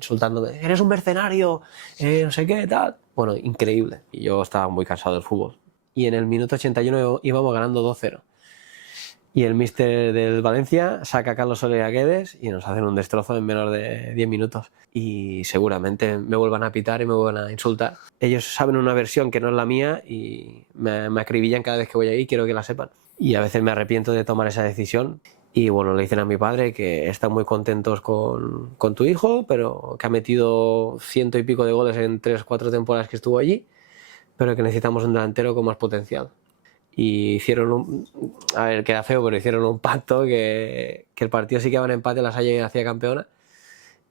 insultándome, eres un mercenario, no sé qué, tal. Bueno, increíble. Y yo estaba muy cansado del fútbol. Y en el minuto 81 íbamos ganando 2-0. Y el míster del Valencia saca a Carlos Soler a Guedes y nos hacen un destrozo en menos de 10 minutos. Y seguramente me vuelvan a pitar y me vuelvan a insultar. Ellos saben una versión que no es la mía y me acribillan cada vez que voy ahí, quiero que la sepan. Y a veces me arrepiento de tomar esa decisión. Y bueno, le dicen a mi padre que están muy contentos con tu hijo, pero que ha metido 100 y pico de goles en 3-4 temporadas que estuvo allí, pero que necesitamos un delantero con más potencial. Y hicieron a ver, queda feo, pero hicieron un pacto que el partido sí que iba en empate, la Salle hacía campeona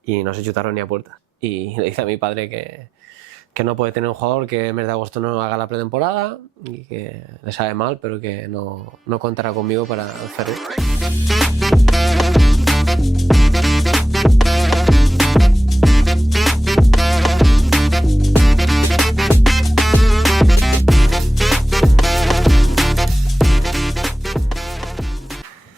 y no se chutaron ni a puerta. Y le dice a mi padre que no puede tener un jugador que en mes de agosto no haga la pretemporada y que le sabe mal, pero que no contará conmigo para hacerlo.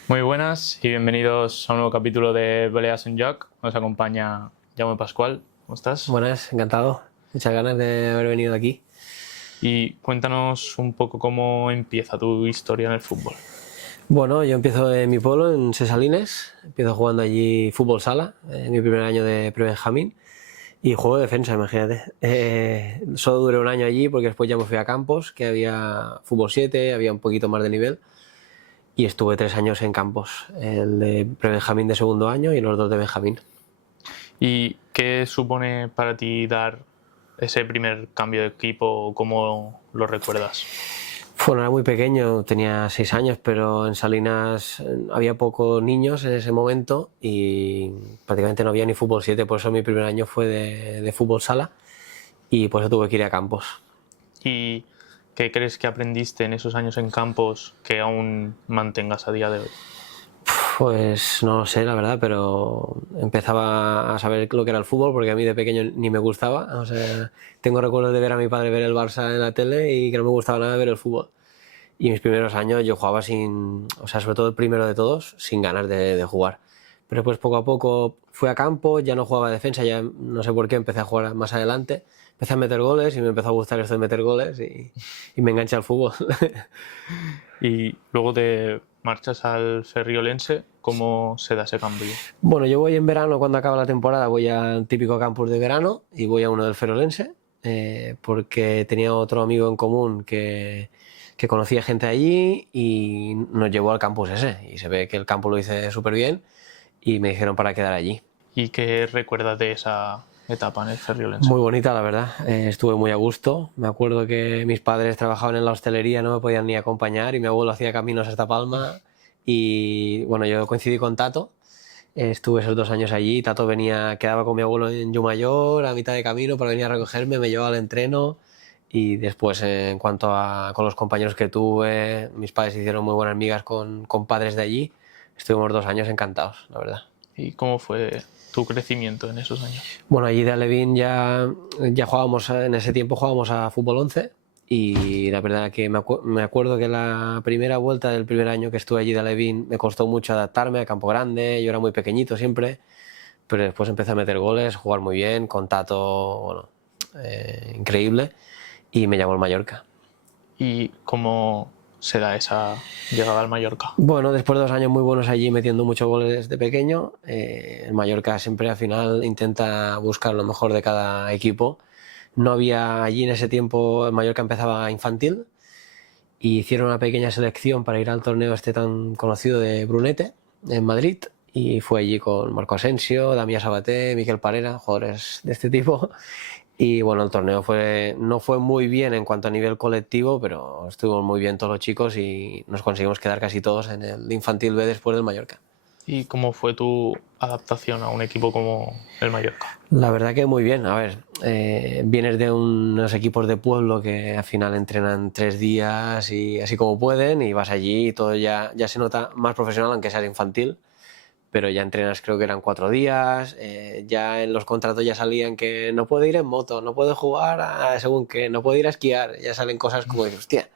Muy buenas y bienvenidos a un nuevo capítulo de Peleas en Joc. Nos acompaña Jaume Pascual. ¿Cómo estás? Buenas, encantado. Muchas ganas de haber venido aquí. Y cuéntanos un poco cómo empieza tu historia en el fútbol. Bueno, yo empiezo en mi pueblo, en Sesalines. Empiezo jugando allí fútbol sala, en mi primer año de pre-benjamín. Y juego de defensa, imagínate. Solo duré un año allí porque después ya me fui a Campos, que había fútbol 7, había un poquito más de nivel. Y estuve 3 años en Campos, el de pre-benjamín de segundo año y los 2 de benjamín. ¿Y qué supone para ti dar ese primer cambio de equipo? ¿Cómo lo recuerdas? Bueno, era muy pequeño, tenía 6 años, pero en Salinas había pocos niños en ese momento y prácticamente no había ni fútbol 7, por eso mi primer año fue de fútbol sala y por eso tuve que ir a Campos. ¿Y qué crees que aprendiste en esos años en Campos que aún mantengas a día de hoy? Pues no lo sé, la verdad, pero empezaba a saber lo que era el fútbol porque a mí de pequeño ni me gustaba. O sea, tengo recuerdos de ver a mi padre ver el Barça en la tele y que no me gustaba nada ver el fútbol. Y mis primeros años yo jugaba sobre todo el primero de todos, sin ganas de jugar. Pero pues poco a poco fui a campo, ya no jugaba defensa, ya no sé por qué empecé a jugar más adelante. Empecé a meter goles y me empezó a gustar esto de meter goles y me enganché al fútbol. Y luego te marchas al Ferriolense. ¿Cómo se da ese cambio? Bueno, yo voy en verano, cuando acaba la temporada, voy al típico campus de verano y voy a uno del Ferriolense porque tenía otro amigo en común que conocía gente allí y nos llevó al campus ese. Y se ve que el campus lo hice súper bien y me dijeron para quedar allí. ¿Y qué recuerdas de esa etapa en el Ferriolense? Muy bonita, la verdad. Estuve muy a gusto. Me acuerdo que mis padres trabajaban en la hostelería, no me podían ni acompañar y mi abuelo hacía caminos hasta Palma. Y bueno, yo coincidí con Tato. Estuve esos 2 años allí. Tato quedaba con mi abuelo en Yumayor a mitad de camino para venir a recogerme, me llevaba al entreno. Y después, en cuanto a con los compañeros que tuve, mis padres hicieron muy buenas migas con padres de allí. Estuvimos 2 años encantados, la verdad. ¿Y cómo fue tu crecimiento en esos años? Bueno, allí de Alevín ya jugábamos, en ese tiempo jugábamos a fútbol 11 y la verdad que me acuerdo que la primera vuelta del primer año que estuve allí de Alevín me costó mucho adaptarme a campo grande, yo era muy pequeñito siempre, pero después empecé a meter goles, jugar muy bien, con Tato, bueno, increíble, y me llamó el Mallorca. ¿Y cómo se da esa llegada al Mallorca? Bueno, después de 2 años muy buenos allí metiendo muchos goles de pequeño, el Mallorca siempre al final intenta buscar lo mejor de cada equipo. No había allí en ese tiempo, el Mallorca empezaba infantil y hicieron una pequeña selección para ir al torneo este tan conocido de Brunete en Madrid y fue allí con Marco Asensio, Damià Sabaté, Miquel Parera, jugadores de este tipo. Y bueno, el torneo no fue muy bien en cuanto a nivel colectivo, pero estuvimos muy bien todos los chicos y nos conseguimos quedar casi todos en el infantil B después del Mallorca. ¿Y cómo fue tu adaptación a un equipo como el Mallorca? La verdad que muy bien. A ver, vienes de unos equipos de pueblo que al final entrenan 3 días y así como pueden y vas allí y todo ya se nota más profesional aunque sea infantil. Pero ya entrenas, creo que eran 4 días, ya en los contratos ya salían que no puedo ir en moto, no puedo jugar según que, no puedo ir a esquiar, ya salen cosas como de hostia,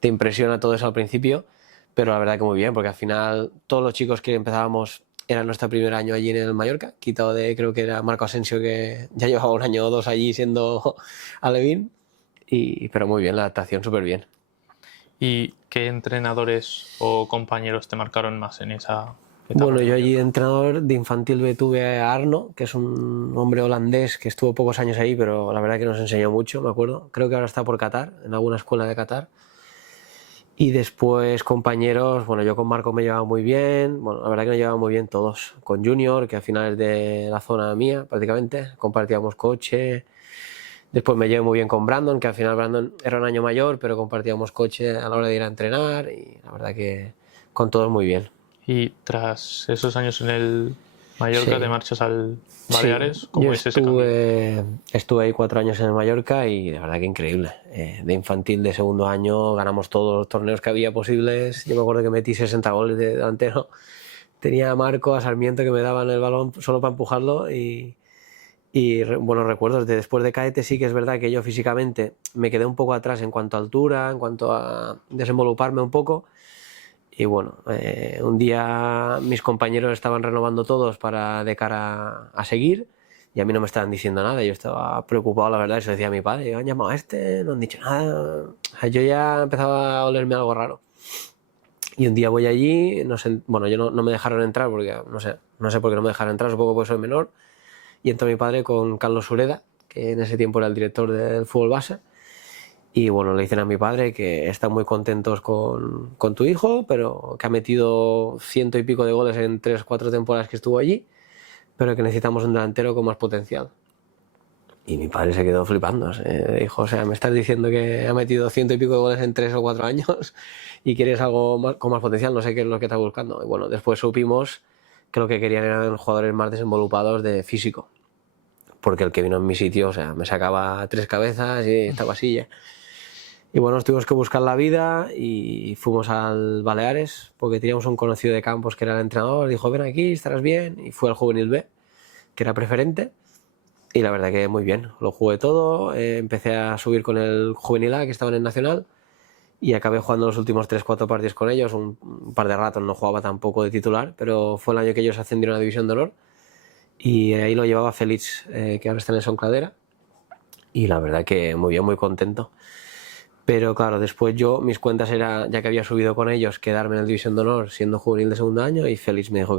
te impresiona todo eso al principio, pero la verdad que muy bien, porque al final todos los chicos que empezábamos era nuestro primer año allí en el Mallorca, quitado de, creo que era Marco Asensio, que ya llevaba un año o dos allí siendo alevín, pero muy bien, la adaptación súper bien. ¿Y qué entrenadores o compañeros te marcaron más en esa etapa? Bueno, yo allí de entrenador de infantil B tuve a Arno, que es un hombre holandés que estuvo pocos años ahí, pero la verdad que nos enseñó mucho, me acuerdo. Creo que ahora está por Qatar, en alguna escuela de Qatar. Y después compañeros, bueno, yo con Marco me llevaba muy bien, bueno, la verdad que me llevaba muy bien todos. Con Junior, que al final es de la zona mía prácticamente, compartíamos coche. Después me llevé muy bien con Brandon, que al final Brandon era un año mayor, pero compartíamos coche a la hora de ir a entrenar y la verdad que con todos muy bien. Y tras esos años en el Mallorca, Sí. te marchas al Baleares. Sí, ¿Cómo yo es ese cambio? estuve ahí 4 años en el Mallorca y de verdad que increíble. De infantil de segundo año ganamos todos los torneos que había posibles. Yo me acuerdo que metí 60 goles de delantero. Tenía a Marco, a Sarmiento que me daban el balón solo para empujarlo y buenos recuerdos. Después de Caete sí que es verdad que yo físicamente me quedé un poco atrás en cuanto a altura, en cuanto a desenvoluparme un poco. Y bueno, un día mis compañeros estaban renovando todos de cara a seguir y a mí no me estaban diciendo nada. Yo estaba preocupado, la verdad, y se lo decía a mi padre. Han llamado a este, no han dicho nada. O sea, yo ya empezaba a olerme algo raro. Y un día voy allí, bueno, yo no me dejaron entrar porque no sé por qué no me dejaron entrar, supongo que soy menor. Y entró mi padre con Carlos Sureda, que en ese tiempo era el director del fútbol base. Y bueno, le dicen a mi padre que están muy contentos con tu hijo, pero que ha metido 100 y pico de goles en 3-4 temporadas que estuvo allí, pero que necesitamos un delantero con más potencial. Y mi padre se quedó flipando. Dijo, o sea, me estás diciendo que ha metido 100 y pico de goles en 3 o 4 años y quieres algo con más potencial, no sé qué es lo que estás buscando. Y bueno, después supimos que lo que querían eran jugadores más desenvolupados de físico, porque el que vino en mi sitio, o sea, me sacaba 3 cabezas y estaba así. Y bueno, nos tuvimos que buscar la vida y fuimos al Baleares porque teníamos un conocido de Campos que era el entrenador. Dijo, ven aquí, estarás bien. Y fue al Juvenil B, que era preferente. Y la verdad que muy bien, lo jugué todo. Empecé a subir con el Juvenil A, que estaba en el Nacional. Y acabé jugando los últimos 3-4 partidos con ellos. Un par de ratos no jugaba tampoco de titular, pero fue el año que ellos ascendieron a División de Honor. Y ahí lo llevaba Félix, que ahora está en el Son Cladera. Y la verdad que muy bien, muy contento. Pero claro, después mis cuentas era, ya que había subido con ellos, quedarme en el División de Honor siendo juvenil de segundo año y Félix me dijo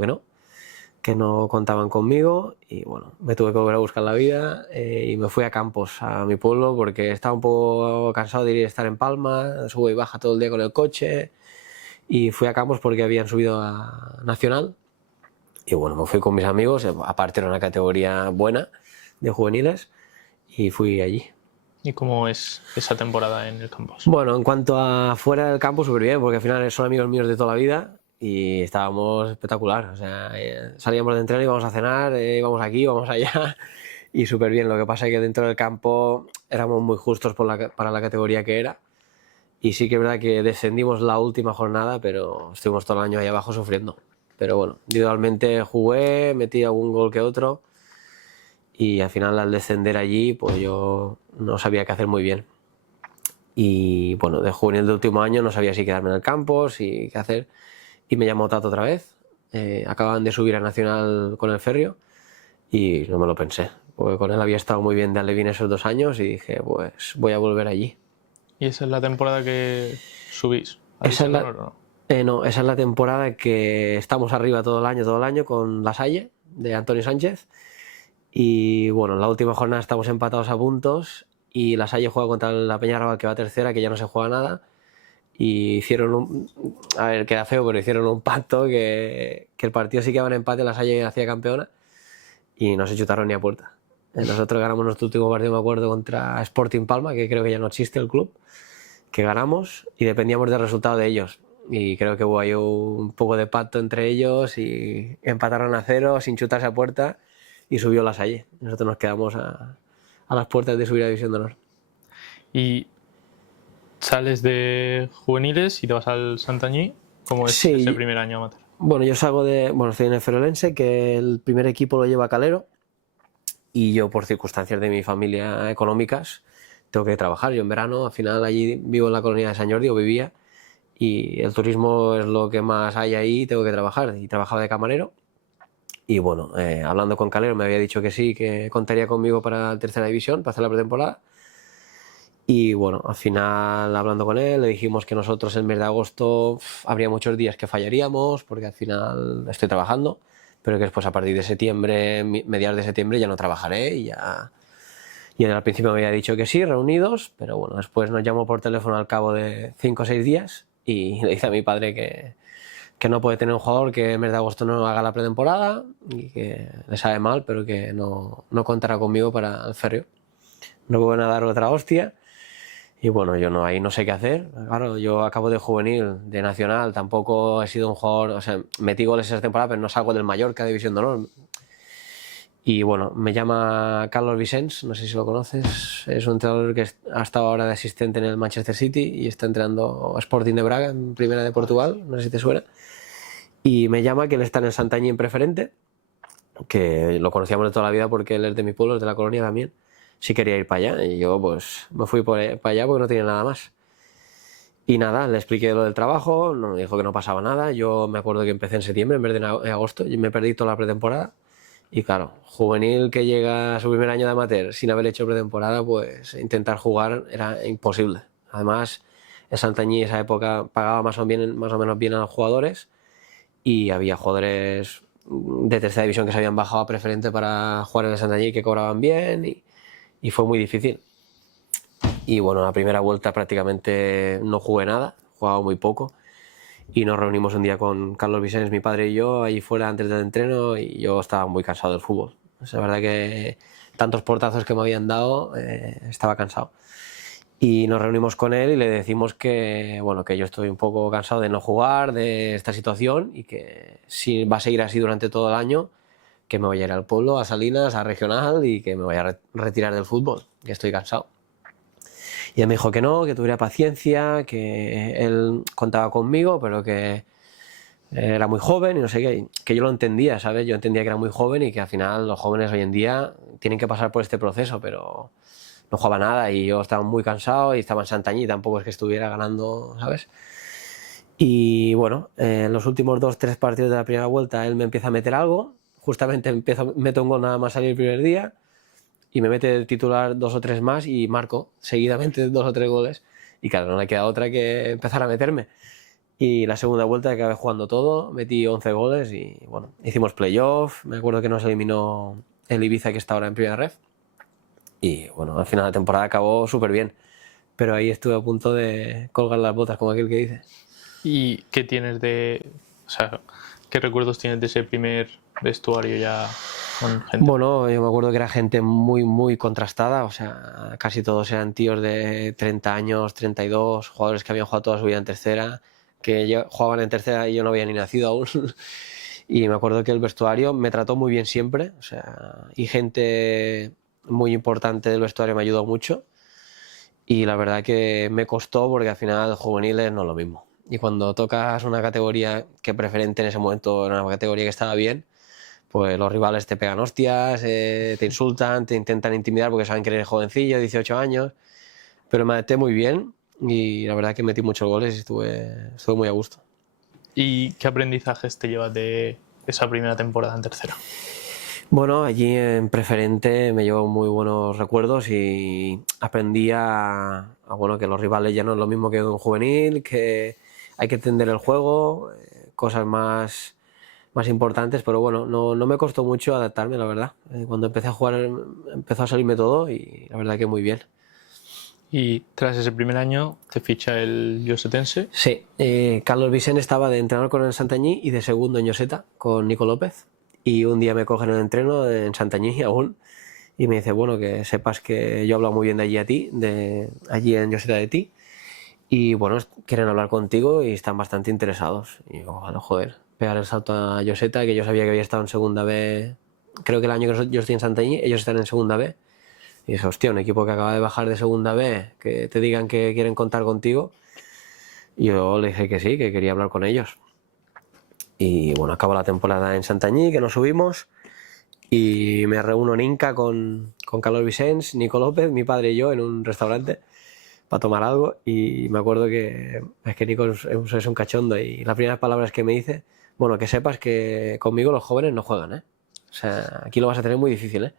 que no contaban conmigo y bueno, me tuve que volver a buscar la vida y me fui a Campos, a mi pueblo, porque estaba un poco cansado de ir a estar en Palma, subo y baja todo el día con el coche y fui a Campos porque habían subido a Nacional y bueno, me fui con mis amigos, aparte era una categoría buena de juveniles y fui allí. ¿Y cómo es esa temporada en el campus? Bueno, en cuanto a fuera del campo, súper bien, porque al final son amigos míos de toda la vida y estábamos espectacular. O sea, salíamos de entreno, íbamos a cenar, íbamos aquí, íbamos allá y súper bien. Lo que pasa es que dentro del campo éramos muy justos para la categoría que era. Y sí que es verdad que descendimos la última jornada, pero estuvimos todo el año ahí abajo sufriendo. Pero bueno, individualmente jugué, metí algún gol que otro y al final al descender allí, pues yo no sabía qué hacer muy bien. Y bueno, de juvenil de último año no sabía si quedarme en el campo, si qué hacer. Y me llamó Tato otra vez. Acababan de subir a Nacional con el Ferrio y no me lo pensé. Porque con él había estado muy bien de alevín esos 2 años y dije, pues voy a volver allí. ¿Y esa es la temporada que subís? Esa es ¿No? No, esa es la temporada que estamos arriba todo el año con La Salle, de Antonio Sánchez. Y bueno, en la última jornada estamos empatados a puntos y La Salle juega contra la Peñarroya, que va tercera, que ya no se juega nada. Y hicieron a ver, queda feo, pero hicieron un pacto que el partido sí que iba en empate, La Salle hacía campeona y no se chutaron ni a puerta. Nosotros ganamos nuestro último partido, me acuerdo, contra Sporting Palma, que creo que ya no existe el club, que ganamos y dependíamos del resultado de ellos. Y creo que hubo ahí un poco de pacto entre ellos y empataron a 0 sin chutarse a puerta y subió La Salle. Nosotros nos quedamos a las puertas de subir a División de Honor. Y sales de juveniles y te vas al Santanyí. ¿Cómo es ese primer año amateur? Bueno, yo estoy en el Ferolense, que el primer equipo lo lleva Calero y yo por circunstancias de mi familia económicas tengo que trabajar. Yo en verano, al final allí vivo en la colonia de Sant Jordi, o vivía, y el turismo es lo que más hay ahí, tengo que trabajar y trabajaba de camarero Y bueno, hablando con Calero me había dicho que sí, que contaría conmigo para la tercera división, para hacer la pretemporada. Y bueno, al final hablando con él le dijimos que nosotros el mes de agosto habría muchos días que fallaríamos porque al final estoy trabajando, pero que después a partir de septiembre, mediados de septiembre ya no trabajaré y ya... Y él al principio me había dicho que sí, reunidos, pero bueno, después nos llamó por teléfono al cabo de 5 o 6 días y le dice a mi padre que no puede tener un jugador que el mes de agosto no haga la pretemporada y que le sabe mal, pero que no contará conmigo para el Ferrio. No me van a dar otra hostia. Y bueno, yo no, ahí no sé qué hacer. Claro, yo acabo de juvenil, de nacional, tampoco he sido un jugador, o sea, metí goles esa temporada, pero no salgo del Mallorca, División de Honor. Y bueno, me llama Carlos Vicens, no sé si lo conoces, es un entrenador que ha estado ahora de asistente en el Manchester City y está entrenando Sporting de Braga en Primera de Portugal, no sé si te suena. Y me llama que él está en el Santañí en preferente, que lo conocíamos de toda la vida porque él es de mi pueblo, es de la colonia también. Si quería ir para allá y yo pues me fui para allá porque no tenía nada más. Y nada, le expliqué lo del trabajo, me dijo que no pasaba nada. Yo me acuerdo que empecé en septiembre en vez de agosto y me perdí toda la pretemporada. Y claro, juvenil que llega a su primer año de amateur sin haber hecho pretemporada, pues intentar jugar era imposible. Además, el Santañí esa época pagaba más o menos bien a los jugadores y había jugadores de tercera división que se habían bajado a preferente para jugar en el Santañí que cobraban bien y fue muy difícil. Y bueno, la primera vuelta prácticamente no jugué nada, jugaba muy poco. Y nos reunimos un día con Carlos Vicens, mi padre y yo, ahí fuera antes del entreno y yo estaba muy cansado del fútbol. O sea, la verdad que tantos portazos que me habían dado, estaba cansado. Y nos reunimos con él y le decimos que, bueno, que yo estoy un poco cansado de no jugar, de esta situación y que si va a seguir así durante todo el año, que me voy a ir al pueblo, a Salinas, a Regional y que me voy a retirar del fútbol, que estoy cansado. Y él me dijo que no, que tuviera paciencia, que él contaba conmigo, pero que era muy joven y no sé qué, que yo lo entendía, ¿sabes? Yo entendía que era muy joven y que al final los jóvenes hoy en día tienen que pasar por este proceso, pero no jugaba nada y yo estaba muy cansado y estaba en Santañí, tampoco es que estuviera ganando, ¿sabes? Y bueno, en los últimos 2-3 partidos de la primera vuelta él me empieza a meter algo, justamente meto un gol nada más salir el primer día y me mete el titular 2 o 3 más y marco seguidamente 2 o 3 goles y claro, no le queda otra que empezar a meterme. Y la segunda vuelta acabé jugando todo, metí 11 goles y bueno, hicimos playoff, me acuerdo que nos eliminó el Ibiza que está ahora en primera ref y bueno, al final de la temporada acabó súper bien, pero ahí estuve a punto de colgar las botas como aquel que dice. ¿Y qué tienes o sea, qué recuerdos tienes de ese primer vestuario ya con gente? Bueno, yo me acuerdo que era gente muy, muy contrastada, o sea, casi todos eran tíos de 30 años, 32, jugadores que habían jugado toda su vida en tercera, que jugaban en tercera y yo no había ni nacido aún. Y me acuerdo que el vestuario me trató muy bien siempre, o sea, y gente muy importante del vestuario me ayudó mucho. Y la verdad que me costó porque al final juveniles no es lo mismo. Y cuando tocas una categoría que preferente en ese momento era una categoría que estaba bien, pues los rivales te pegan hostias, te insultan, te intentan intimidar porque saben que eres jovencillo, 18 años. Pero me adapté muy bien y la verdad que metí muchos goles y estuve muy a gusto. ¿Y qué aprendizajes te llevas de esa primera temporada en tercera? Bueno, allí en preferente me llevo muy buenos recuerdos y aprendí bueno, que los rivales ya no es lo mismo que un juvenil, que hay que entender el juego, cosas más importantes, pero bueno, no me costó mucho adaptarme, la verdad. Cuando empecé a jugar empezó a salirme todo y la verdad que muy bien. Y tras ese primer año te ficha el Llosetense. Sí, Carlos Vicens estaba de entrenador con el Santañí y de segundo en Lloseta con Nico López. Y un día me cogen en el entreno en Santañí aún y me dice, bueno, que sepas que yo he hablado muy bien de allí allí en Lloseta de ti. Y bueno, quieren hablar contigo y están bastante interesados. Y yo, bueno, joder, pegar el salto a Lloseta, que yo sabía que había estado en segunda B, creo que el año que yo estoy en Santañí, ellos están en segunda B. Y dije, hostia, un equipo que acaba de bajar de segunda B, que te digan que quieren contar contigo. Y yo le dije que sí, que quería hablar con ellos. Y bueno, acabó la temporada en Santañí, que nos subimos. Y me reúno en Inca con Carlos Vicens, Nico López, mi padre y yo en un restaurante para tomar algo. Y me acuerdo que es que Nico es un cachondo. Y las primeras palabras que me dice, bueno, que sepas que conmigo los jóvenes no juegan, ¿eh? O sea, aquí lo vas a tener muy difícil, ¿eh?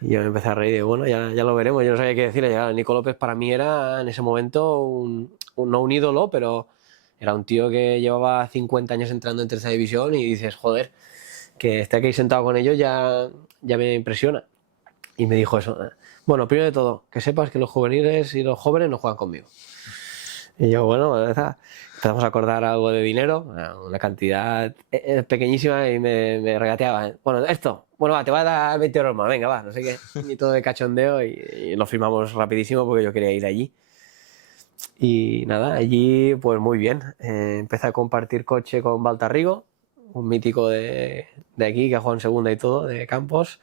Y yo me empecé a reír y digo, bueno, ya lo veremos. Yo no sabía qué decirle. Ya, Nico López para mí era en ese momento no un ídolo, pero era un tío que llevaba 50 años entrando en tercera división y dices, joder, que esté aquí sentado con ellos ya me impresiona. Y me dijo eso. Bueno, primero de todo, que sepas que los juveniles y los jóvenes no juegan conmigo. Y yo, bueno, empezamos a acordar algo de dinero, una cantidad pequeñísima, y me regateaba. Bueno, va, te va a dar 20 euros más, venga, va, no sé qué. Y todo de cachondeo, y lo firmamos rapidísimo porque yo quería ir allí. Y nada, allí pues muy bien. Empecé a compartir coche con Baltarrigo, un mítico de aquí que ha jugado en segunda y todo, de Campos,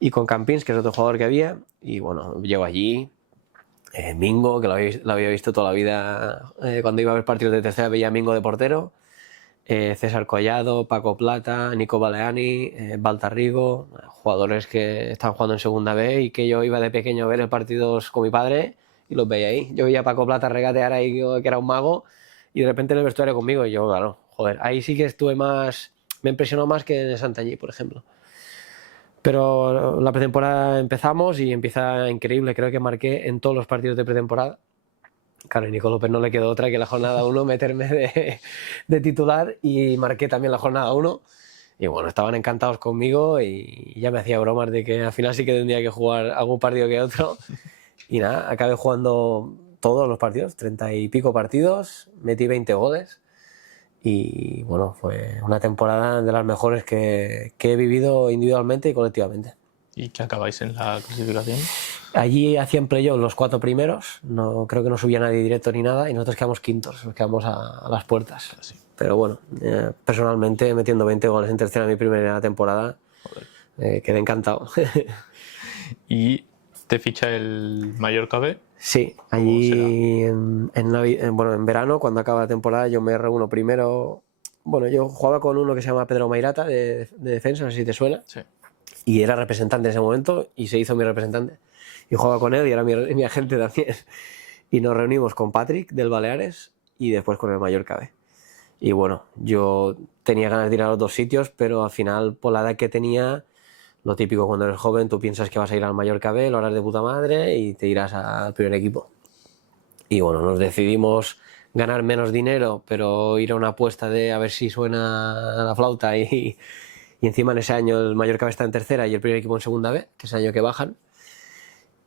y con Campins, que es otro jugador que había. Y bueno, llego allí. Mingo, que lo había visto toda la vida. Cuando iba a ver partidos de tercera veía a Mingo de portero. César Collado, Paco Plata, Nico Baleani, Baltarrigo, jugadores que estaban jugando en segunda B y que yo iba de pequeño a ver los partidos con mi padre y los veía ahí. Yo veía a Paco Plata regatear ahí, que era un mago, y de repente en el vestuario conmigo, y yo, claro, joder, ahí sí que me impresionó más que en Santanyí, por ejemplo. Pero la pretemporada empezamos y empieza increíble. Creo que marqué en todos los partidos de pretemporada. Claro, a Nico López no le quedó otra que la jornada 1 meterme de titular, y marqué también la jornada 1. Y bueno, estaban encantados conmigo y ya me hacía bromas de que al final sí que tendría que jugar algún partido que otro. Y nada, acabé jugando todos los partidos, 30 y pico partidos, metí 20 goles. Y bueno, fue una temporada de las mejores que he vivido individualmente y colectivamente. ¿Y que acabáis en la clasificación? Allí hacían playoff los 4 primeros, no creo que no subía nadie directo ni nada, y nosotros quedamos quintos, nos quedamos a las puertas. Sí. Pero bueno, personalmente metiendo 20 goles en tercera mi primera temporada, quedé encantado. ¿Y te ficha el Mallorca B? Sí, allí en verano, cuando acaba la temporada, yo me reúno primero. Bueno, yo jugaba con uno que se llama Pedro Mairata, de defensa, no sé si te suena. Sí. Y era representante en ese momento y se hizo mi representante. Y jugaba con él y era mi agente también. Y nos reunimos con Patrick del Baleares y después con el Mallorca B. Y bueno, yo tenía ganas de ir a los dos sitios, pero al final, por la edad que tenía, lo típico cuando eres joven, tú piensas que vas a ir al Mallorca B, lo harás de puta madre y te irás al primer equipo. Y bueno, nos decidimos ganar menos dinero, pero ir a una apuesta de a ver si suena la flauta, y encima en ese año el Mallorca B está en tercera y el primer equipo en segunda B, que es el año que bajan.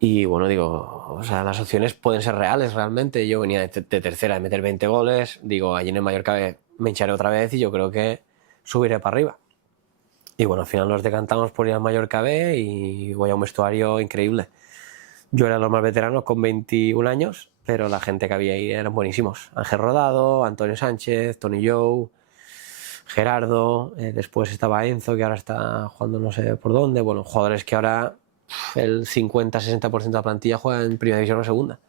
Y bueno, digo, o sea, las opciones pueden ser reales realmente. Yo venía de tercera de meter 20 goles, digo, allí en el Mallorca B me hincharé otra vez y yo creo que subiré para arriba. Y bueno, al final nos decantamos por ir al Mallorca B y voy a un vestuario increíble. Yo era los más veteranos con 21 años, pero la gente que había ahí eran buenísimos. Ángel Rodado, Antonio Sánchez, Tony Joe, Gerardo, después estaba Enzo, que ahora está jugando no sé por dónde. Bueno, jugadores que ahora el 50-60% de la plantilla juega en primera división o segunda.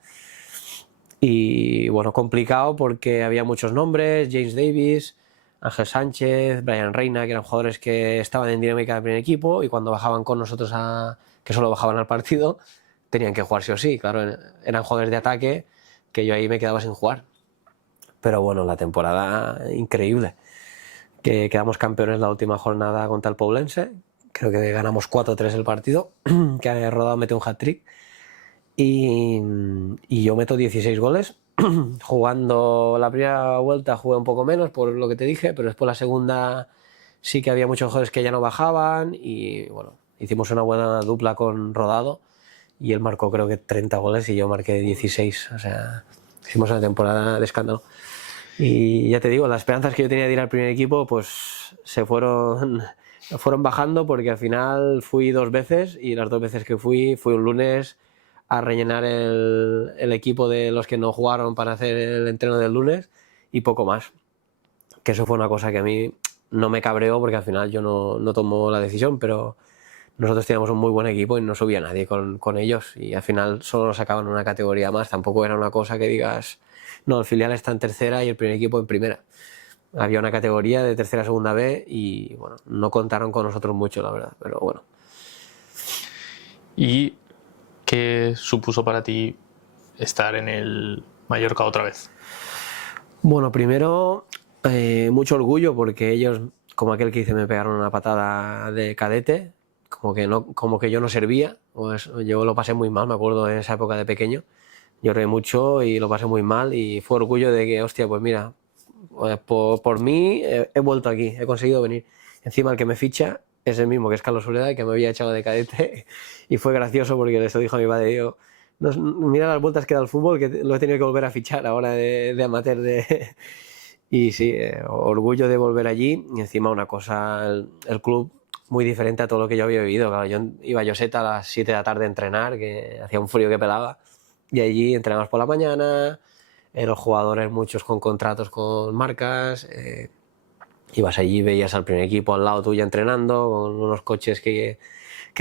Y bueno, complicado porque había muchos nombres: James Davis, Ángel Sánchez, Brian Reina, que eran jugadores que estaban en dinámica del primer equipo, y cuando bajaban con nosotros, que solo bajaban al partido, tenían que jugar sí o sí. Claro, eran jugadores de ataque que yo ahí me quedaba sin jugar. Pero bueno, la temporada increíble. Que quedamos campeones la última jornada contra el Poblense. Creo que ganamos 4-3 el partido, que Rodado mete un hat-trick. Y yo meto 16 goles. Jugando la primera vuelta jugué un poco menos, por lo que te dije, pero después la segunda sí que había muchos jugadores que ya no bajaban, y bueno, hicimos una buena dupla con Rodado, y él marcó creo que 30 goles y yo marqué 16. O sea, hicimos una temporada de escándalo. Y ya te digo, las esperanzas que yo tenía de ir al primer equipo pues se fueron bajando, porque al final fui 2 veces, y las 2 veces que fui un lunes a rellenar el equipo de los que no jugaron para hacer el entreno del lunes, y poco más. Que eso fue una cosa que a mí no me cabreó, porque al final yo no tomo la decisión, pero nosotros teníamos un muy buen equipo y no subía nadie con ellos, y al final solo nos sacaban una categoría más. Tampoco era una cosa que digas, no, el filial está en tercera y el primer equipo en primera. Había una categoría de tercera, segunda B, y bueno, no contaron con nosotros mucho, la verdad, pero bueno. ¿Y qué supuso para ti estar en el Mallorca otra vez? Bueno, primero, mucho orgullo, porque ellos como aquel que dice, me pegaron una patada de cadete, como que yo no servía. Pues yo lo pasé muy mal, me acuerdo en esa época de pequeño. Lloré mucho y lo pasé muy mal y fue orgullo de que, hostia, pues mira, pues por mí he vuelto aquí, he conseguido venir. Encima el que me ficha es el mismo, que es Carlos Ureda, que me había echado de cadete y fue gracioso porque eso dijo a mi padre, yo, no, mira las vueltas que da el fútbol, que lo he tenido que volver a fichar ahora de amateur. Y sí, orgullo de volver allí y encima una cosa, el club muy diferente a todo lo que yo había vivido. Claro, yo iba a Lloseta a las 7 de la tarde a entrenar, que hacía un frío que pelaba, y allí entrenamos por la mañana, los jugadores muchos con contratos con marcas, ibas allí, veías al primer equipo al lado tuyo entrenando, con unos coches que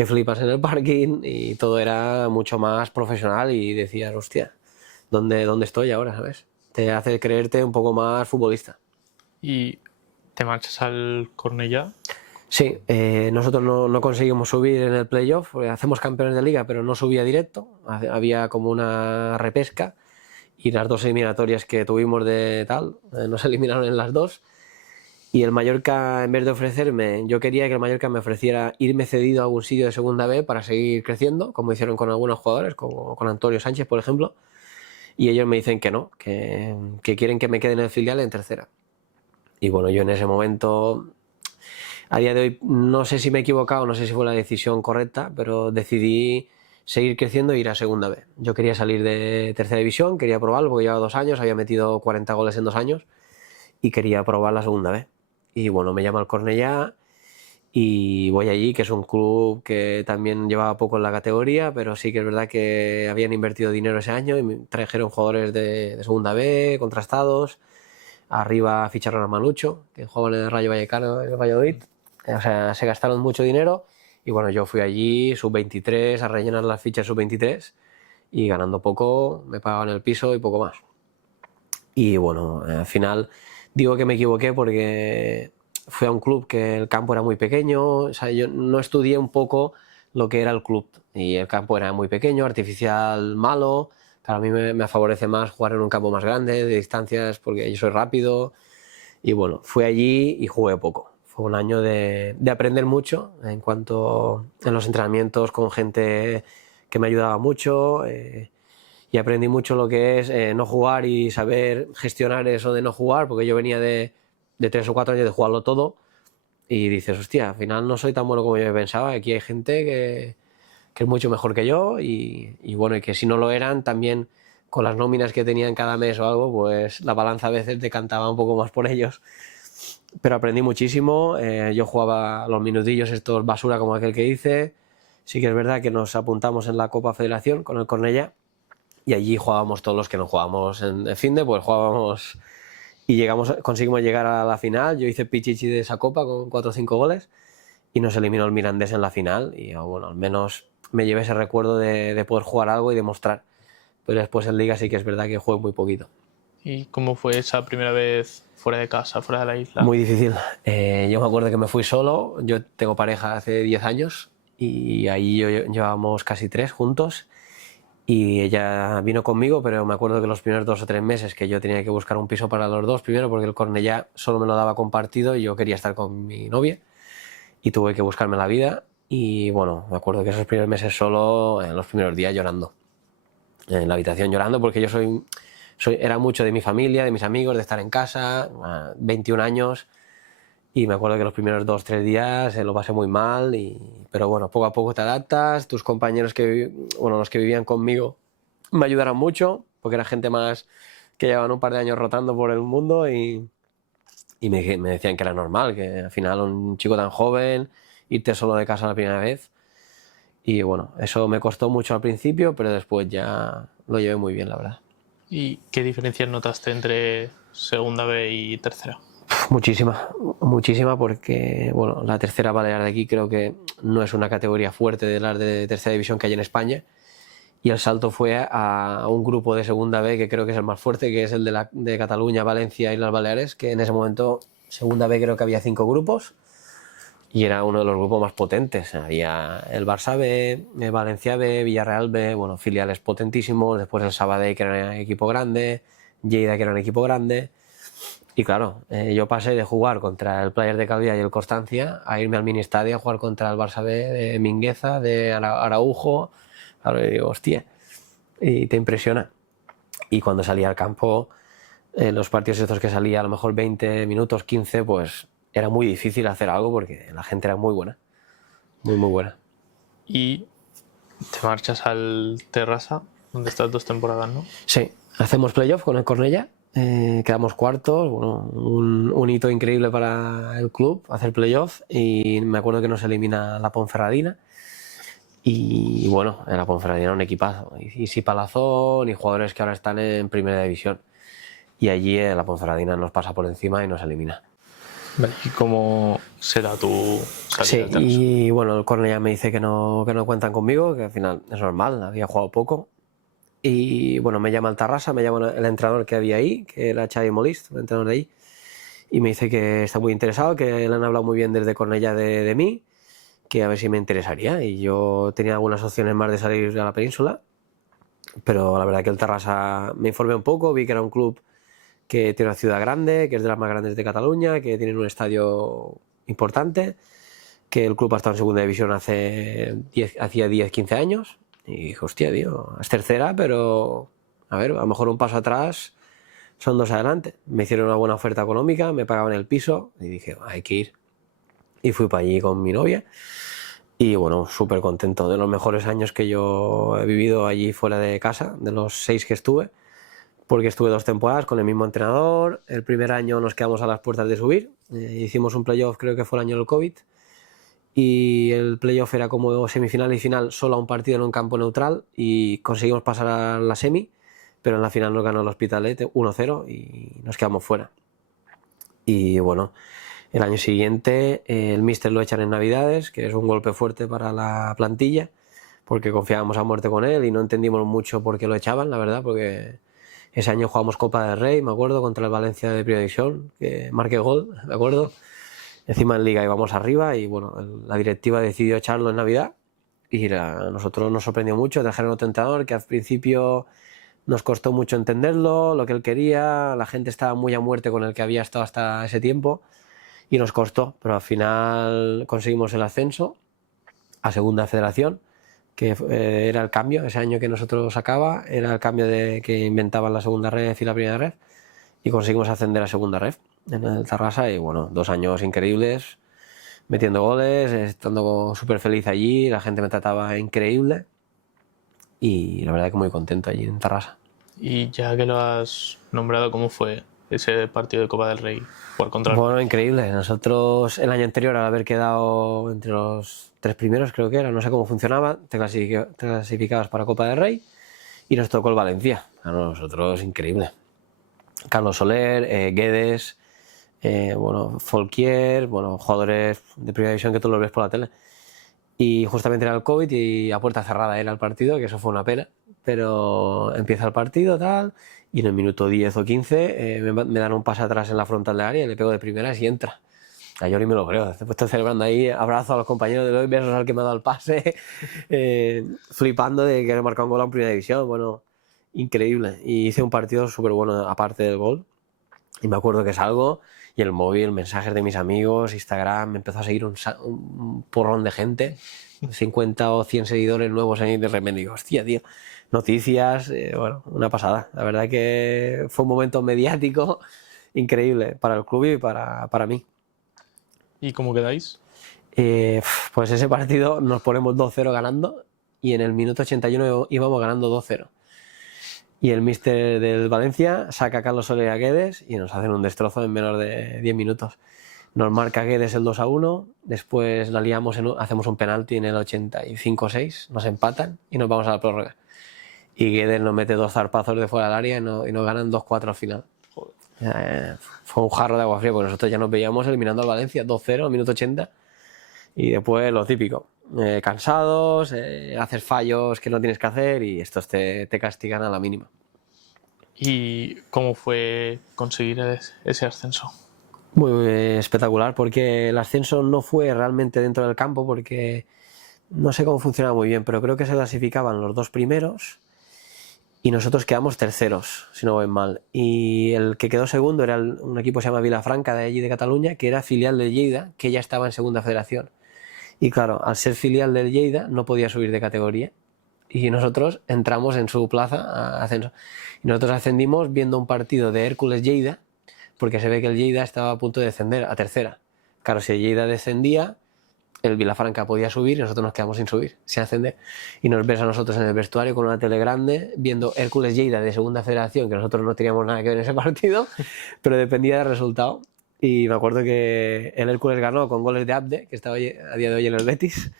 flipas en el parking, y todo era mucho más profesional y decías, hostia, ¿dónde estoy ahora, sabes? Te hace creerte un poco más futbolista. ¿Y te marchas al Cornellá? Sí, nosotros no conseguimos subir en el playoff, hacemos campeones de liga, pero no subía directo, había como una repesca y las 2 eliminatorias que tuvimos de tal, nos eliminaron en las 2. Y el Mallorca, en vez de ofrecerme, yo quería que el Mallorca me ofreciera irme cedido a algún sitio de segunda B para seguir creciendo, como hicieron con algunos jugadores, como con Antonio Sánchez, por ejemplo, y ellos me dicen que no, que quieren que me quede en el filial en tercera. Y bueno, yo en ese momento, a día de hoy, no sé si me he equivocado, no sé si fue la decisión correcta, pero decidí seguir creciendo e ir a segunda B. Yo quería salir de tercera división, quería probarlo porque llevaba 2 años, había metido 40 goles en 2 años y quería probar la segunda B. Y bueno, me llama el Cornellá y voy allí, que es un club que también llevaba poco en la categoría, pero sí que es verdad que habían invertido dinero ese año y me trajeron jugadores de segunda B, contrastados. Arriba ficharon a Manucho, que jugaba en el Rayo Vallecano, en el Valladolid. O sea, se gastaron mucho dinero y bueno, yo fui allí, sub-23, a rellenar las fichas sub-23 y ganando poco, me pagaban el piso y poco más. Y bueno, al final digo que me equivoqué porque fui a un club que el campo era muy pequeño, o sea, yo no estudié un poco lo que era el club y el campo era muy pequeño, artificial, malo. Claro, a mí me favorece más jugar en un campo más grande, de distancias, porque yo soy rápido. Y bueno, fui allí y jugué poco. Fue un año de aprender mucho en cuanto en los entrenamientos con gente que me ayudaba mucho. Y aprendí mucho lo que es no jugar y saber gestionar eso de no jugar, porque yo venía de 3 o 4 años de jugarlo todo y dices, hostia, al final no soy tan bueno como yo pensaba, aquí hay gente que es mucho mejor que yo y bueno, y que si no lo eran, también con las nóminas que tenían cada mes o algo, pues la balanza a veces decantaba un poco más por ellos. Pero aprendí muchísimo, yo jugaba los minutillos estos basura como aquel que hice, sí que es verdad que nos apuntamos en la Copa Federación con el Cornellá, y allí jugábamos todos los que no jugábamos en finde, pues jugábamos y conseguimos llegar a la final. Yo hice pichichi de esa copa con 4 o 5 goles y nos eliminó el Mirandés en la final y bueno, al menos me llevé ese recuerdo de poder jugar algo y demostrar. Pero después en liga sí que es verdad que jugué muy poquito. ¿Y cómo fue esa primera vez fuera de casa, fuera de la isla? Muy difícil. Yo me acuerdo que me fui solo, yo tengo pareja hace 10 años y ahí llevábamos casi 3 juntos. Y ella vino conmigo, pero me acuerdo que los primeros 2 o 3 meses que yo tenía que buscar un piso para los dos, primero porque el Cornellá solo me lo daba compartido y yo quería estar con mi novia y tuve que buscarme la vida. Y bueno, me acuerdo que esos primeros meses solo, en los primeros días llorando, en la habitación llorando, porque yo era mucho de mi familia, de mis amigos, de estar en casa, 21 años. Y me acuerdo que los primeros 2 o 3 días lo pasé muy mal, pero bueno, poco a poco te adaptas, tus compañeros los que vivían conmigo me ayudaron mucho, porque era gente más que llevaban un par de años rotando por el mundo y me decían que era normal, que al final un chico tan joven, irte solo de casa la primera vez. Y bueno, eso me costó mucho al principio, pero después ya lo llevé muy bien, la verdad. ¿Y qué diferencias notaste entre segunda B y tercera? Muchísima porque, bueno, la tercera balear de aquí creo que no es una categoría fuerte de las de tercera división que hay en España y el salto fue a un grupo de segunda B que creo que es el más fuerte, que es el de Cataluña, Valencia y las Baleares, que en ese momento segunda B creo que había 5 grupos y era uno de los grupos más potentes. Había el Barça B, Valencia B, Villarreal B, bueno, filiales potentísimos, después el Sabadell que era un equipo grande, Lleida que era un equipo grande. Y claro, yo pasé de jugar contra el Players de Calviá y el Constancia a irme al Ministadio a jugar contra el Barça B de Mingueza, de Araujo. Claro, y digo, hostia, y te impresiona. Y cuando salía al campo, los partidos estos que salía a lo mejor 20 minutos, 15, pues era muy difícil hacer algo porque la gente era muy buena, muy buena. Y te marchas al Terrassa, donde estás 2 temporadas, ¿no? Sí, hacemos playoff con el Cornellá, quedamos cuartos, bueno, un hito increíble para el club, hacer playoff, y me acuerdo que nos elimina la Ponferradina. Y bueno, la Ponferradina era un equipazo, y sí Palazón y jugadores que ahora están en primera división. Y allí la Ponferradina nos pasa por encima y nos elimina. Vale. ¿Y cómo será tu salida? Sí, y bueno, el Cornellá me dice que no cuentan conmigo, que al final es normal, había jugado poco. Y bueno, me llama el Tarrasa, me llama el entrenador que había ahí, que era Xavi Molist, el entrenador de ahí, y me dice que está muy interesado, que le han hablado muy bien desde Cornellá de mí, que a ver si me interesaría. Y yo tenía algunas opciones más de salir a la península, pero la verdad que el Tarrasa me informé un poco, vi que era un club que tiene una ciudad grande, que es de las más grandes de Cataluña, que tienen un estadio importante, que el club ha estado en segunda división hacía 10-15 años. Y dije, hostia, tío, es tercera, pero a ver, a lo mejor un paso atrás son 2 adelante. Me hicieron una buena oferta económica, me pagaban el piso y dije, hay que ir. Y fui para allí con mi novia y bueno, súper contento. De los mejores años que yo he vivido allí fuera de casa, de los 6 que estuve, porque estuve 2 temporadas con el mismo entrenador. El primer año nos quedamos a las puertas de subir, hicimos un playoff, creo que fue el año del COVID, y el playoff era como semifinal y final solo a un partido en un campo neutral, y conseguimos pasar a la semi, pero en la final nos ganó el Hospitalet 1-0 y nos quedamos fuera. Y bueno, el año siguiente el míster lo echan en Navidades, que es un golpe fuerte para la plantilla, porque confiábamos a muerte con él y no entendimos mucho por qué lo echaban, la verdad, porque ese año jugamos Copa del Rey, me acuerdo, contra el Valencia de Primera División, que marqué gol, me acuerdo. Encima en Liga íbamos arriba y bueno, la directiva decidió echarlo en Navidad y a nosotros nos sorprendió mucho. Trajeron otro entrenador que al principio nos costó mucho entenderlo, lo que él quería, la gente estaba muy a muerte con el que había estado hasta ese tiempo y nos costó, pero al final conseguimos el ascenso a Segunda Federación, que era el cambio, ese año que nosotros sacaba, era el cambio de que inventaban la Segunda Ref y la Primera Ref, y conseguimos ascender a Segunda Ref en el Tarrasa. Y bueno, 2 años increíbles, metiendo goles, estando súper feliz allí, la gente me trataba increíble y la verdad que muy contento allí en Tarrasa. Y ya que lo has nombrado, ¿cómo fue ese partido de Copa del Rey por contra? Bueno, increíble. Nosotros el año anterior, al haber quedado entre los 3 primeros, creo que era, no sé cómo funcionaba, te clasificabas para Copa del Rey y nos tocó el Valencia. A nosotros increíble. Carlos Soler, Guedes, bueno, Folquier, bueno, jugadores de Primera División que tú los ves por la tele. Y justamente era el COVID y a puerta cerrada era el partido, que eso fue una pena. Pero empieza el partido, tal, y en el minuto 10 o 15 me dan un pase atrás en la frontal del área y le pego de primeras y entra. Yo ni me lo creo. Después estoy celebrando ahí, abrazo a los compañeros de los besos al que me ha dado el pase, flipando de que he marcado un gol en Primera División. Bueno, increíble. Y hice un partido súper bueno aparte del gol. Y me acuerdo que salgo y el móvil, mensajes de mis amigos, Instagram, me empezó a seguir un porrón de gente, 50 o 100 seguidores nuevos ahí de repente. Digo, hostia, tío, noticias, bueno, una pasada. La verdad que fue un momento mediático increíble para el club y para mí. ¿Y cómo quedáis? Pues ese partido nos ponemos 2-0 ganando y en el minuto 81 íbamos ganando 2-0. Y el míster del Valencia saca a Carlos Soler y a Guedes y nos hacen un destrozo en menos de 10 minutos. Nos marca Guedes el 2-1, después la liamos, hacemos un penalti en el 85-6, nos empatan y nos vamos a la prórroga. Y Guedes nos mete 2 zarpazos de fuera del área y nos ganan 2-4 al final. Fue un jarro de agua fría, porque nosotros ya nos veíamos eliminando al Valencia 2-0 al minuto 80 y después lo típico. Cansados, haces fallos que no tienes que hacer y estos te castigan a la mínima. ¿Y cómo fue conseguir ese ascenso? Muy espectacular, porque el ascenso no fue realmente dentro del campo, porque no sé cómo funcionaba muy bien, pero creo que se clasificaban los 2 primeros y nosotros quedamos terceros, si no voy mal. Y el que quedó segundo era un equipo que se llama Vilafranca, de allí de Cataluña, que era filial del Lleida, que ya estaba en segunda federación. Y claro, al ser filial del Lleida no podía subir de categoría. Y nosotros entramos en su plaza a ascenso. Y nosotros ascendimos viendo un partido de Hércules Lleida, porque se ve que el Lleida estaba a punto de descender a tercera. Claro, si el Lleida descendía, el Vilafranca podía subir y nosotros nos quedamos sin subir, sin ascender. Y nos ves a nosotros en el vestuario con una tele grande viendo Hércules Lleida de segunda federación, que nosotros no teníamos nada que ver en ese partido, pero dependía del resultado. Y me acuerdo que el Hércules ganó con goles de Abde, que estaba a día de hoy en el Betis,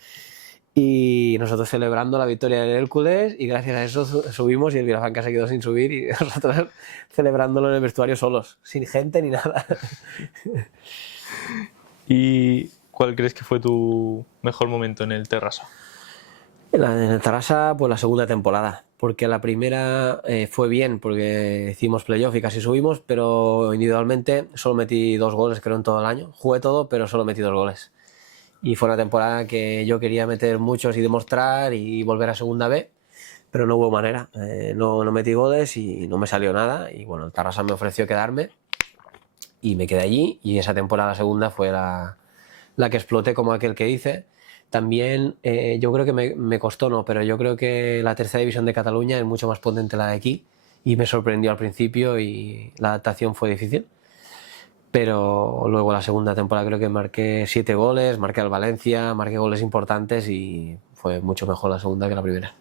y nosotros celebrando la victoria del Hércules, y gracias a eso subimos y el Vilafranca se quedó sin subir y nosotros celebrándolo en el vestuario solos, sin gente ni nada. ¿Y cuál crees que fue tu mejor momento en el Terrassa? En el Tarrasa, pues la segunda temporada, porque la primera fue bien, porque hicimos playoff y casi subimos, pero individualmente solo metí 2 goles, creo, en todo el año. Jugué todo, pero solo metí 2 goles. Y fue una temporada que yo quería meter muchos y demostrar y volver a segunda B, pero no hubo manera. No metí goles y no me salió nada. Y bueno, el Tarrasa me ofreció quedarme y me quedé allí, y esa temporada segunda fue la que exploté, como aquel que dice. También yo creo que me costó, no, pero yo creo que la tercera división de Cataluña es mucho más potente la de aquí y me sorprendió al principio y la adaptación fue difícil. Pero luego la segunda temporada creo que marqué 7 goles, marqué al Valencia, marqué goles importantes y fue mucho mejor la segunda que la primera.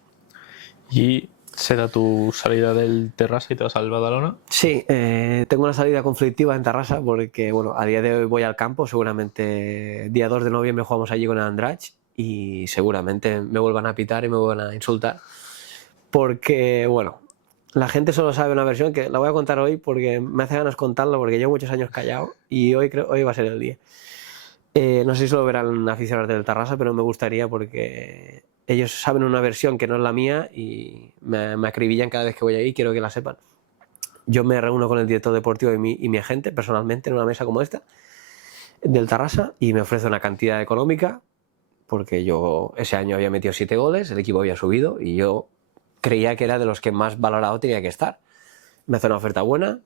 ¿Y será tu salida del Terrassa y te vas al Badalona? Sí, tengo una salida conflictiva en Tarrasa porque, bueno, a día de hoy voy al campo, seguramente día 2 de noviembre jugamos allí con el Andratx y seguramente me vuelvan a pitar y me vuelvan a insultar porque, bueno, la gente solo sabe una versión que la voy a contar hoy porque me hace ganas contarlo porque llevo muchos años callado y hoy va a ser el día. No sé si lo verán aficionados del Tarrasa, pero me gustaría porque ellos saben una versión que no es la mía y me acribillan cada vez que voy ahí, quiero que la sepan. Yo me reúno con el director deportivo y mi agente personalmente en una mesa como esta del Tarrasa y me ofrece una cantidad económica porque yo ese año había metido 7 goles, el equipo había subido y yo creía que era de los que más valorado tenía que estar. Me hace una oferta buena,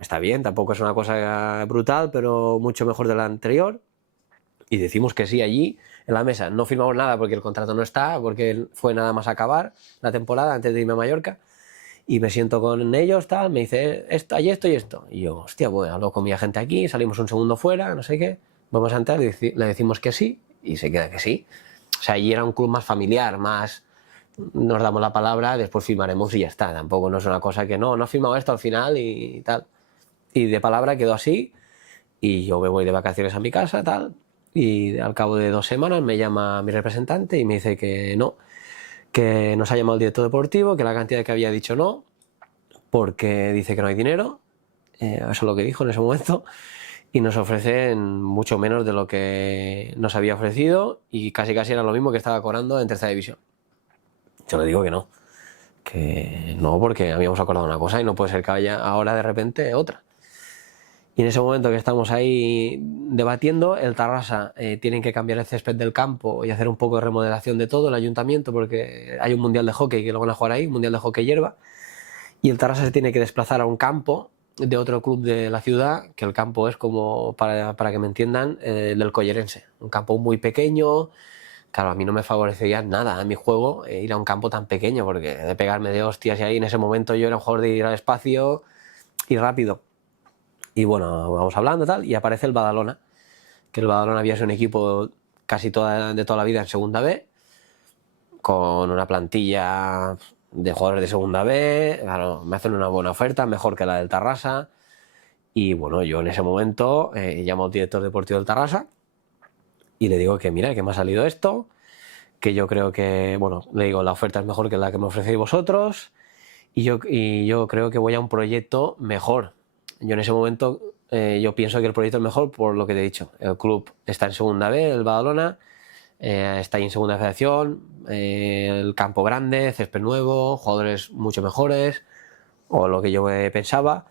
está bien, tampoco es una cosa brutal, pero mucho mejor de la anterior. Y decimos que sí allí, en la mesa. No firmamos nada porque el contrato no está, porque fue nada más acabar la temporada antes de irme a Mallorca. Y me siento con ellos, tal, me dice esto, y esto y esto. Y yo, hostia, pues hablo con mi agente aquí, salimos un segundo fuera, no sé qué. Vamos a entrar, le decimos que sí y se queda que sí. O sea, allí era un club más familiar, más nos damos la palabra, después firmaremos y ya está. Tampoco no es una cosa que no he firmado esto al final y tal. Y de palabra quedó así y yo me voy de vacaciones a mi casa, tal. Y al cabo de 2 semanas me llama mi representante y me dice que no, que nos ha llamado el director deportivo, que la cantidad que había dicho no, porque dice que no hay dinero, eso es lo que dijo en ese momento, y nos ofrecen mucho menos de lo que nos había ofrecido y casi era lo mismo que estaba cobrando en tercera división. Yo le digo que no, porque habíamos acordado una cosa y no puede ser que haya ahora de repente otra. Y en ese momento que estamos ahí debatiendo, el Tarrasa tienen que cambiar el césped del campo y hacer un poco de remodelación de todo, el ayuntamiento, porque hay un mundial de hockey que lo van a jugar ahí, un mundial de hockey hierba, y el Tarrasa se tiene que desplazar a un campo de otro club de la ciudad, que el campo es como, para que me entiendan, del Collerense, un campo muy pequeño. Claro, a mí no me favorecería nada en mi juego ir a un campo tan pequeño, porque de pegarme de hostias y ahí en ese momento yo era un jugador de ir al espacio y rápido. Y bueno, vamos hablando tal, y aparece el Badalona, que el Badalona había sido un equipo casi de toda la vida en segunda B, con una plantilla de jugadores de segunda B, claro, me hacen una buena oferta, mejor que la del Tarrasa, y bueno, yo en ese momento llamo al director deportivo del Tarrasa y le digo que mira, que me ha salido esto, que yo creo que, bueno, le digo, la oferta es mejor que la que me ofrecéis vosotros, y yo creo que voy a un proyecto mejor. Yo en ese momento yo pienso que el proyecto es mejor por lo que te he dicho. El club está en segunda B, el Badalona, está ahí en segunda federación, el campo grande, césped nuevo, jugadores mucho mejores, o lo que yo pensaba.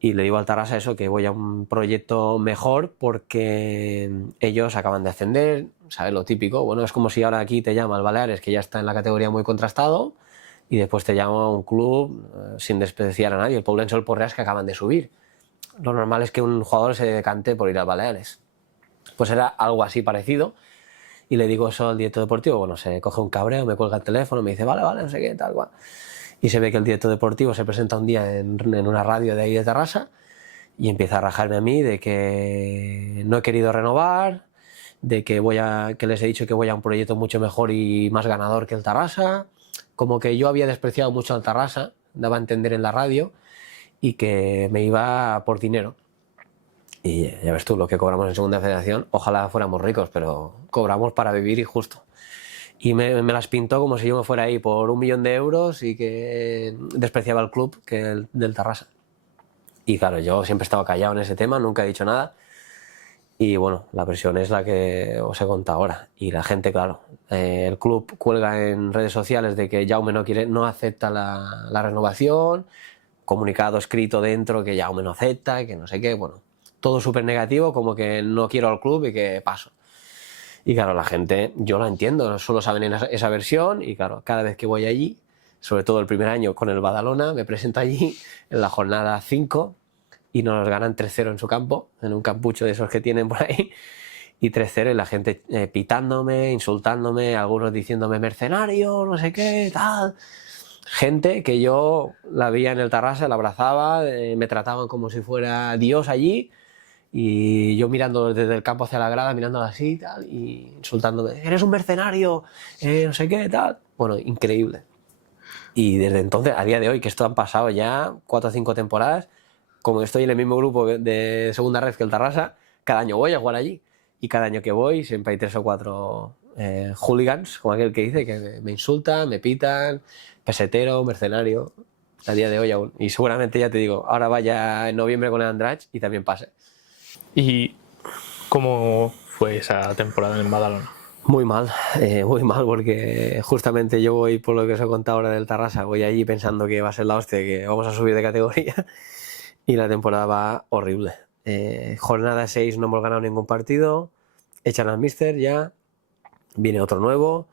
Y le digo al Tarrasa eso, que voy a un proyecto mejor porque ellos acaban de ascender, ¿sabes? Lo típico. Bueno, es como si ahora aquí te llama el Baleares, que ya está en la categoría muy contrastado, y después te llama un club sin despreciar a nadie, el Poblense o el Porreas, que acaban de subir. Lo normal es que un jugador se decante por ir a Baleares. Pues era algo así parecido, y le digo eso al director deportivo. Bueno, se coge un cabreo, me cuelga el teléfono, me dice vale, no sé qué, tal cual. Y se ve que el director deportivo se presenta un día en una radio de ahí de Tarrasa y empieza a rajarme a mí de que no he querido renovar, de que les he dicho que voy a un proyecto mucho mejor y más ganador que el Tarrasa, como que yo había despreciado mucho al Tarrasa, daba a entender en la radio, y que me iba por dinero. Y ya ves tú, lo que cobramos en Segunda Federación, ojalá fuéramos ricos, pero cobramos para vivir y justo. Y me las pintó como si yo me fuera ahí por 1 millón de euros y que despreciaba el club que el del Tarrasa. Y claro, yo siempre he estado callado en ese tema, nunca he dicho nada. Y bueno, la presión es la que os he contado ahora. Y la gente, claro, el club cuelga en redes sociales de que Jaume no acepta la renovación, comunicado escrito dentro que Jaume no acepta, que no sé qué, bueno, todo súper negativo, como que no quiero al club y que paso. Y claro, la gente, yo lo entiendo, solo saben esa versión, y claro, cada vez que voy allí, sobre todo el primer año con el Badalona, me presento allí en la jornada 5 y nos ganan 3-0 en su campo, en un campucho de esos que tienen por ahí, y 3-0, y la gente pitándome, insultándome, algunos diciéndome mercenario, no sé qué, tal. Gente que yo la veía en el Tarrasa, la abrazaba, me trataban como si fuera Dios allí, y yo mirando desde el campo hacia la grada, mirándola así, tal, y insultándome, eres un mercenario, no sé qué, tal. Bueno, increíble. Y desde entonces, a día de hoy, que esto han pasado ya 4 o 5 temporadas, como estoy en el mismo grupo de segunda red que el Tarrasa, cada año voy a jugar allí. Y cada año que voy siempre hay 3 o 4 hooligans, como aquel que dice, que me insultan, me pitan, pesetero, mercenario, a día de hoy aún. Y seguramente, ya te digo, ahora vaya en noviembre con el Andratx y también pase. ¿Y cómo fue esa temporada en Badalona? Muy mal, porque justamente yo voy, por lo que os he contado ahora del Tarrasa, voy allí pensando que va a ser la hostia, que vamos a subir de categoría, y la temporada va horrible. Jornada 6 no hemos ganado ningún partido, echan al míster ya, viene otro nuevo,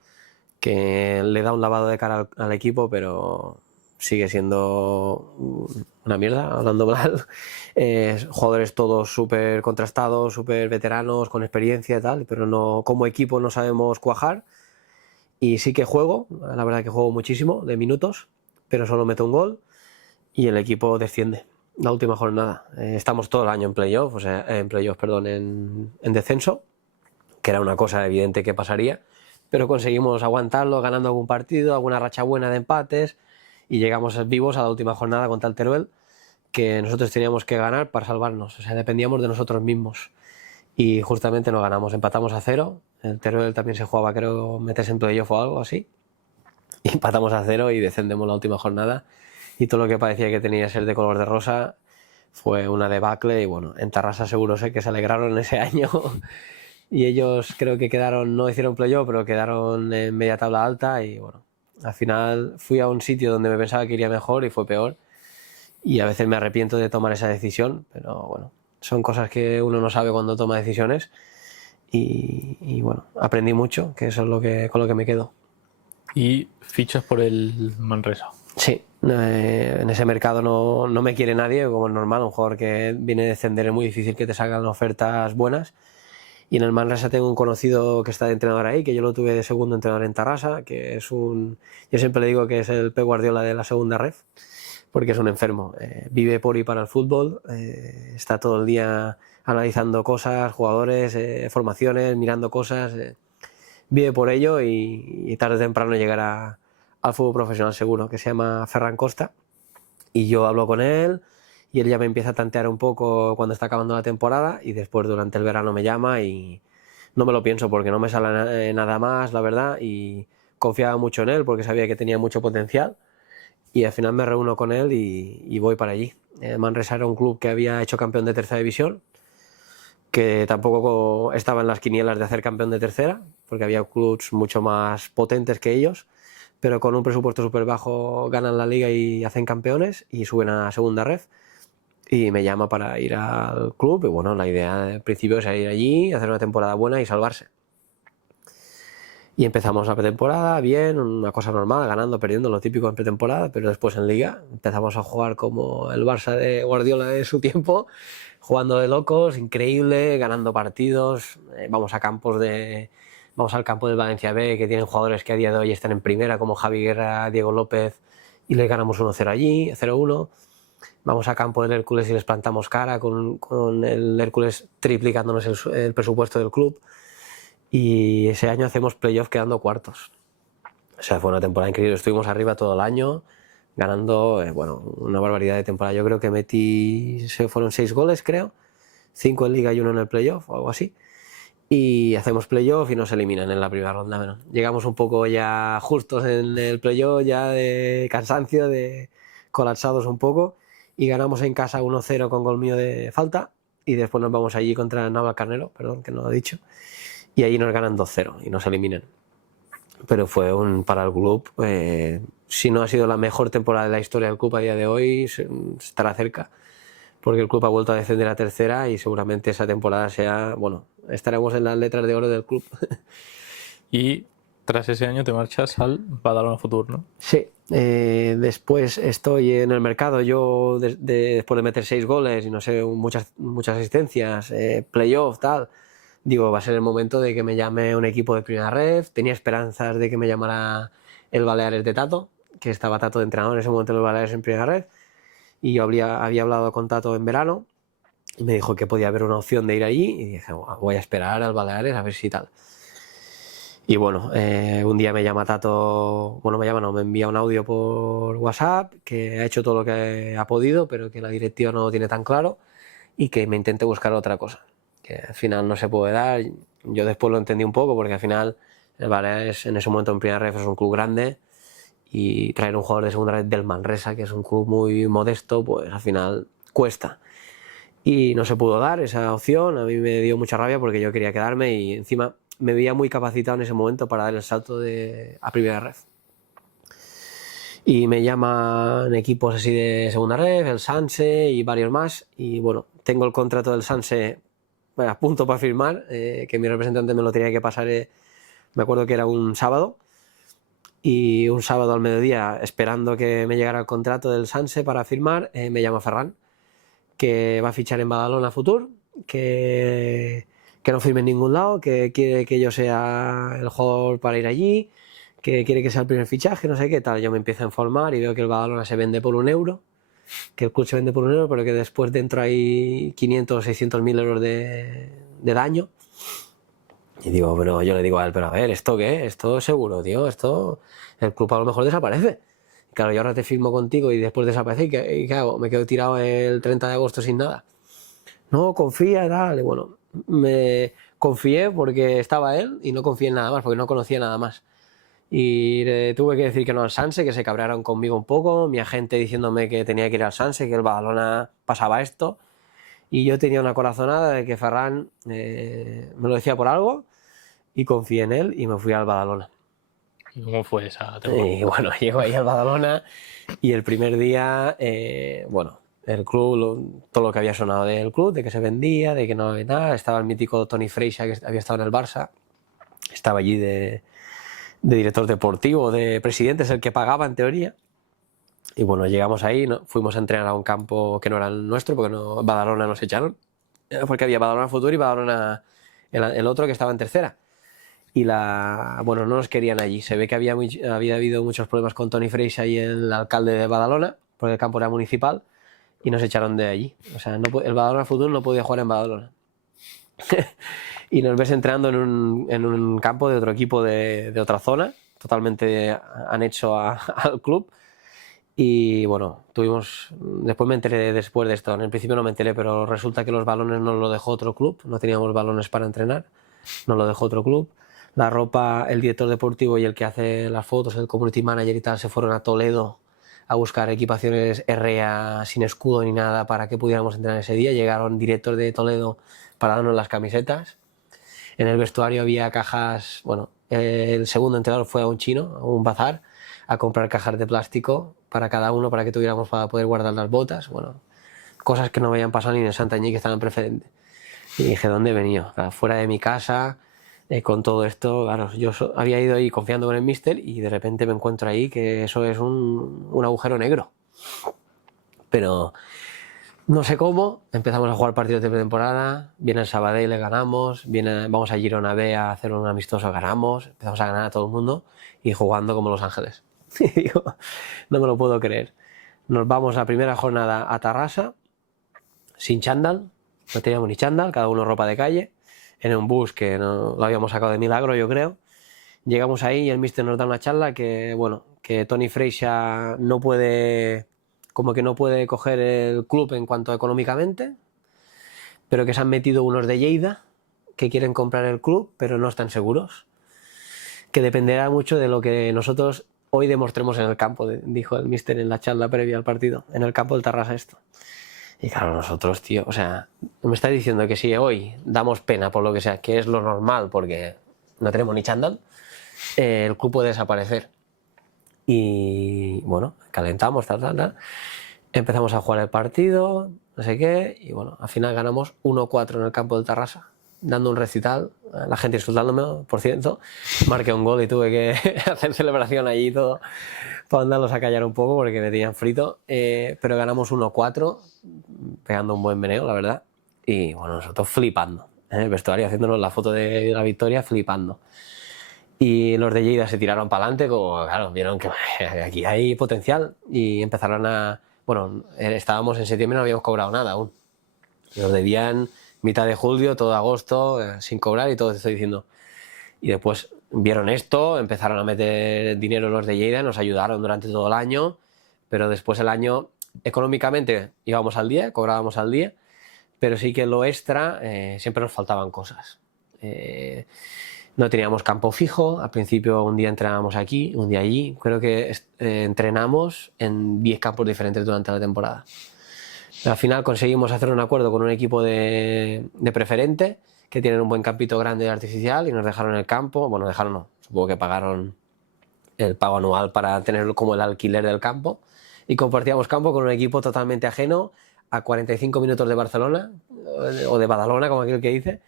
que le da un lavado de cara al equipo, pero sigue siendo una mierda, hablando mal. Jugadores todos súper contrastados, súper veteranos, con experiencia y tal, pero no, como equipo no sabemos cuajar. Y sí que juego, la verdad que juego muchísimo, de minutos, pero solo meto un gol y el equipo desciende. La última jornada. Estamos todo el año en playoff, en descenso, que era una cosa evidente que pasaría, pero conseguimos aguantarlo, ganando algún partido, alguna racha buena de empates, y llegamos vivos a la última jornada contra el Teruel, que nosotros teníamos que ganar para salvarnos, o sea, dependíamos de nosotros mismos. Y justamente no ganamos, empatamos a 0. El Teruel también se jugaba, creo, meterse en playoff o algo así. Y empatamos a 0 y descendemos la última jornada. Y todo lo que parecía que tenía que ser de color de rosa fue una debacle. Y bueno, en Tarrasa seguro sé que se alegraron ese año. Y ellos creo que no hicieron playoff, pero quedaron en media tabla alta. Y bueno, al final fui a un sitio donde me pensaba que iría mejor y fue peor. Y a veces me arrepiento de tomar esa decisión, pero bueno, son cosas que uno no sabe cuando toma decisiones. Y bueno, aprendí mucho, que eso es con lo que me quedo. ¿Y fichas por el Manresa? Sí, en ese mercado no me quiere nadie, como es normal. Un jugador que viene a descender es muy difícil que te salgan ofertas buenas. Y en el Manresa tengo un conocido que está de entrenador ahí, que yo lo tuve de segundo entrenador en Tarrasa, que es yo siempre le digo que es el Pep Guardiola de la segunda ref, porque es un enfermo. Vive por y para el fútbol, está todo el día analizando cosas, jugadores, formaciones, mirando cosas. Vive por ello, y tarde o temprano llegará al fútbol profesional seguro, que se llama Ferran Costa. Y yo hablo con él y él ya me empieza a tantear un poco cuando está acabando la temporada, y después durante el verano me llama y no me lo pienso porque no me sale nada más, la verdad, y confiaba mucho en él porque sabía que tenía mucho potencial, y al final me reúno con él y voy para allí. Manresa era un club que había hecho campeón de tercera división, que tampoco estaba en las quinielas de hacer campeón de tercera, porque había clubs mucho más potentes que ellos, pero con un presupuesto súper bajo ganan la liga y hacen campeones y suben a segunda ref, y me llama para ir al club. Y bueno, la idea del principio es ir allí, hacer una temporada buena y salvarse. Y empezamos la pretemporada bien, una cosa normal, ganando, perdiendo, lo típico en pretemporada, pero después en Liga empezamos a jugar como el Barça de Guardiola de su tiempo, jugando de locos, increíble, ganando partidos, vamos al campo del Valencia B, que tienen jugadores que a día de hoy están en primera, como Javi Guerra, Diego López, y les ganamos 1-0 allí, 0-1. Vamos a campo del Hércules y les plantamos cara con el Hércules triplicándonos el presupuesto del club. Y ese año hacemos playoff quedando cuartos. O sea, fue una temporada increíble. Estuvimos arriba todo el año, ganando, una barbaridad de temporada. Yo creo que fueron 6 goles, creo. 5 en Liga y 1 en el playoff o algo así. Y hacemos playoff y nos eliminan en la primera ronda. Bueno, llegamos un poco ya justos en el playoff, ya de cansancio, de colapsados un poco. Y ganamos en casa 1-0 con gol mío de falta. Y después nos vamos allí contra Navalcarnero, perdón, que no lo he dicho. Y allí nos ganan 2-0 y nos eliminan. Pero fue para el club, si no ha sido la mejor temporada de la historia del club a día de hoy, estará cerca, porque el club ha vuelto a descender a tercera y seguramente esa temporada estaremos en las letras de oro del club. Y tras ese año te marchas al Badalona Futur, ¿no? Sí, después estoy en el mercado, yo después de meter 6 goles y no sé, muchas asistencias, playoff, tal. Digo, va a ser el momento de que me llame un equipo de primera ref. Tenía esperanzas de que me llamara el Baleares de Tato, que estaba Tato de entrenador en ese momento en el Baleares en primera ref. Y yo había hablado con Tato en verano y me dijo que podía haber una opción de ir allí. Y dije, voy a esperar al Baleares a ver si tal. Y bueno, un día me llama Tato, me envía un audio por WhatsApp que ha hecho todo lo que ha podido, pero que la directiva no lo tiene tan claro y que me intente buscar otra cosa. Que al final no se puede dar. Yo después lo entendí un poco porque al final el Baleares en ese momento en primera ref es un club grande y traer un jugador de segunda ref del Manresa, que es un club muy modesto, pues al final cuesta. Y no se pudo dar esa opción. A mí me dio mucha rabia porque yo quería quedarme y encima me veía muy capacitado en ese momento para dar el salto a primera ref. Y me llaman equipos así de segunda ref, el Sanse y varios más. Y bueno, tengo el contrato del Sanse a punto para firmar, que mi representante me lo tenía que pasar, me acuerdo que era un sábado, y un sábado al mediodía, esperando que me llegara el contrato del Sanse para firmar, me llama Ferran, que va a fichar en Badalona Futur, que no firme en ningún lado, que quiere que yo sea el jugador para ir allí, que quiere que sea el primer fichaje, no sé qué tal. Yo me empiezo a informar y veo que el Badalona se vende por 1 euro, que el club se vende por 1 euro, pero que después dentro hay 500 o 600 mil euros de daño. Y digo, pero yo le digo a él, pero a ver, ¿esto qué? Esto seguro, tío, el club a lo mejor desaparece. Claro, yo ahora te firmo contigo y después desaparece, ¿y qué hago? Me quedo tirado el 30 de agosto sin nada. No, confía, tal. Y bueno, me confié porque estaba él y no confié en nada más, porque no conocía nada más. Y le tuve que decir que no al Sanse, que se cabrearon conmigo un poco, mi agente diciéndome que tenía que ir al Sanse, que el Badalona pasaba esto, y yo tenía una corazonada de que Ferran me lo decía por algo, y confié en él y me fui al Badalona. ¿Y cómo fue esa temporada? Y bueno, llego ahí al Badalona y el primer día, el club, todo lo que había sonado del club, de que se vendía, de que no había nada, estaba el mítico Toni Freixa, que había estado en el Barça, estaba allí de director deportivo, de presidente, es el que pagaba en teoría. Y bueno, llegamos ahí, fuimos a entrenar a un campo que no era el nuestro, porque Badalona nos echaron, porque había Badalona Futur y Badalona el otro que estaba en tercera. Y no nos querían allí. Se ve que había habido muchos problemas con Toni Freixa y el alcalde de Badalona, porque el campo era municipal, y nos echaron de allí. O sea, el Badalona Futur no podía jugar en Badalona. Y nos ves entrenando en un campo de otro equipo de otra zona, totalmente anexo al club. Y bueno, después me enteré después de esto, en el principio no me enteré, pero resulta que los balones nos lo dejó otro club, no teníamos balones para entrenar, nos lo dejó otro club. La ropa, el director deportivo y el que hace las fotos, el community manager y tal, se fueron a Toledo a buscar equipaciones RA sin escudo ni nada para que pudiéramos entrenar ese día. Llegaron directos de Toledo para darnos las camisetas. En el vestuario había cajas, el segundo entrenador fue a un chino, a un bazar, a comprar cajas de plástico para cada uno, para que tuviéramos para poder guardar las botas. Bueno, cosas que no me habían pasado ni en Santanyí, que estaban preferentes. Y dije, ¿dónde he venido? Fuera de mi casa, Con todo esto, claro, yo había ido ahí confiando con el míster y de repente me encuentro ahí que eso es un agujero negro. Pero no sé cómo, empezamos a jugar partidos de pretemporada, viene el Sabadell, le ganamos, vamos a Girona B a hacer un amistoso, ganamos, empezamos a ganar a todo el mundo y jugando como Los Ángeles. Y digo, no me lo puedo creer. Nos vamos a la primera jornada a Tarrasa, sin chándal, no teníamos ni chándal, cada uno ropa de calle, en un bus que no, lo habíamos sacado de milagro, yo creo. Llegamos ahí y el míster nos da una charla que, bueno, que Tony Freixa no puede, como que no puede coger el club en cuanto económicamente, pero que se han metido unos de Lleida que quieren comprar el club, pero no están seguros. Que dependerá mucho de lo que nosotros hoy demostremos en el campo, dijo el míster en la charla previa al partido, en el campo del Tarrasa esto. Y claro, nosotros, tío, o sea, me está diciendo que si hoy damos pena por lo que sea, que es lo normal porque no tenemos ni chándal, el club puede desaparecer. Y bueno, calentamos, tal. Empezamos a jugar el partido, no sé qué, y bueno, al final ganamos 1-4 en el campo del Tarrasa, dando un recital, la gente insultándome, por cierto, marqué un gol y tuve que hacer celebración allí y todo, para mandarlos a callar un poco porque me tenían frito, pero ganamos 1-4, pegando un buen meneo, la verdad, y bueno, nosotros flipando, en el vestuario, haciéndonos la foto de la victoria, flipando. Y los de Lleida se tiraron para adelante, como claro, vieron que aquí hay potencial y empezaron a... Bueno, estábamos en septiembre, no habíamos cobrado nada aún. Nos debían mitad de julio, todo agosto, sin cobrar y todo, te estoy diciendo. Y después vieron esto, empezaron a meter dinero los de Lleida, nos ayudaron durante todo el año, pero después el año, económicamente íbamos al día, cobrábamos al día, pero sí que lo extra, siempre nos faltaban cosas. No teníamos campo fijo, al principio un día entrenábamos aquí, un día allí, creo que entrenamos en 10 campos diferentes durante la temporada. Al final conseguimos hacer un acuerdo con un equipo de preferente que tienen un buen campito grande y artificial y nos dejaron el campo, bueno, dejaron no, supongo que pagaron el pago anual para tenerlo como el alquiler del campo y compartíamos campo con un equipo totalmente ajeno a 45 minutos de Barcelona o de Badalona, como aquel que dice.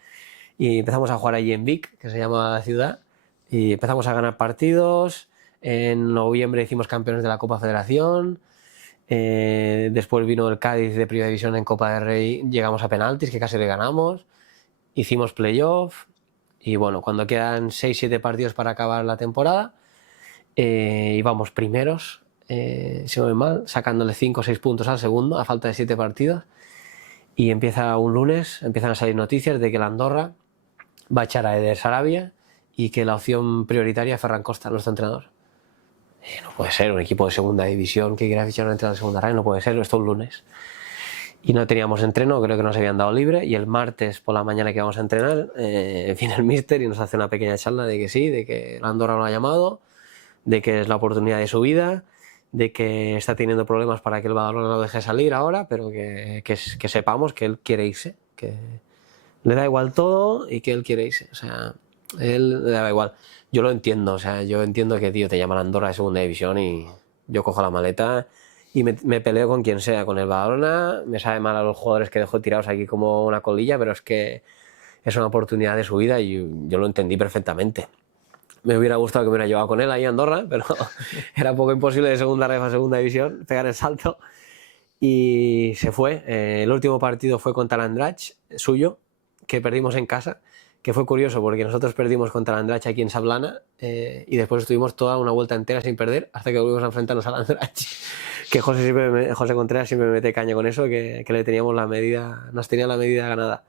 Y empezamos a jugar allí en Vic, que se llama la ciudad, y empezamos a ganar partidos. En noviembre hicimos campeones de la Copa Federación. Después vino el Cádiz de Primera División en Copa del Rey, llegamos a penaltis, que casi le ganamos. Hicimos playoff. Y bueno, cuando quedan 6-7 partidos para acabar la temporada, íbamos primeros, si no me mal, sacándole 5 o 6 puntos al segundo, a falta de 7 partidos. Y empieza un lunes, empiezan a salir noticias de que la Andorra va a echar a Eder Sarabia y que la opción prioritaria es Ferran Costa, nuestro entrenador. No puede ser, un equipo de segunda división que quiera fichar a un entrenador de segunda red, no puede ser, esto un lunes. Y no teníamos entreno, creo que nos habían dado libre, y el martes por la mañana que vamos a entrenar, viene el míster y nos hace una pequeña charla de que sí, de que la Andorra lo ha llamado, de que es la oportunidad de su vida, de que está teniendo problemas para que el Badalona lo deje salir ahora, pero que sepamos que él quiere irse, que le da igual todo y que él quiere irse, o sea, él le da igual. Yo lo entiendo, o sea, yo entiendo que, tío, te llaman Andorra de segunda división y yo cojo la maleta y me peleo con quien sea, con el Badalona, me sabe mal a los jugadores que dejo tirados aquí como una colilla, pero es que es una oportunidad de su vida y yo lo entendí perfectamente. Me hubiera gustado que me hubiera llevado con él ahí a Andorra, pero era un poco imposible de segunda ref a segunda división pegar el salto y se fue. El último partido fue contra el Andratx, suyo, que perdimos en casa, que fue curioso porque nosotros perdimos contra el Andratx aquí en Sablana y después estuvimos toda una vuelta entera sin perder hasta que volvimos a enfrentarnos al Andratx, que José Contreras siempre me mete caña con eso, que le teníamos la medida, nos tenía la medida ganada.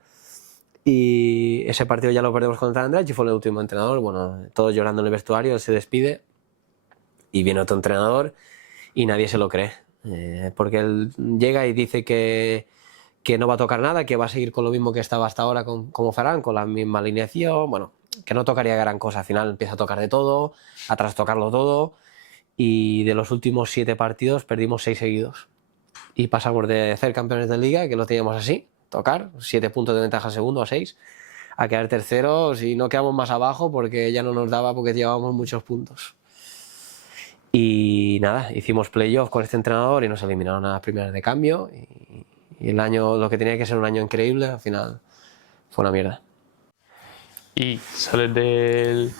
Y ese partido ya lo perdemos contra el Andratx y fue el último entrenador, bueno, todos llorando en el vestuario, él se despide y viene otro entrenador y nadie se lo cree, porque él llega y dice que no va a tocar nada, que va a seguir con lo mismo que estaba hasta ahora como Ferran, con la misma alineación, bueno, que no tocaría gran cosa, al final empieza a tocar de todo, a trastocarlo todo, y de los últimos 7 partidos perdimos 6 seguidos, y pasamos de ser campeones de liga, que lo teníamos así, tocar, 7 puntos de ventaja al segundo a 6, a quedar terceros y no quedamos más abajo porque ya no nos daba porque llevábamos muchos puntos. Y nada, hicimos playoff con este entrenador y nos eliminaron a las primeras de cambio y el año, lo que tenía que ser un año increíble, al final fue una mierda. Y sales del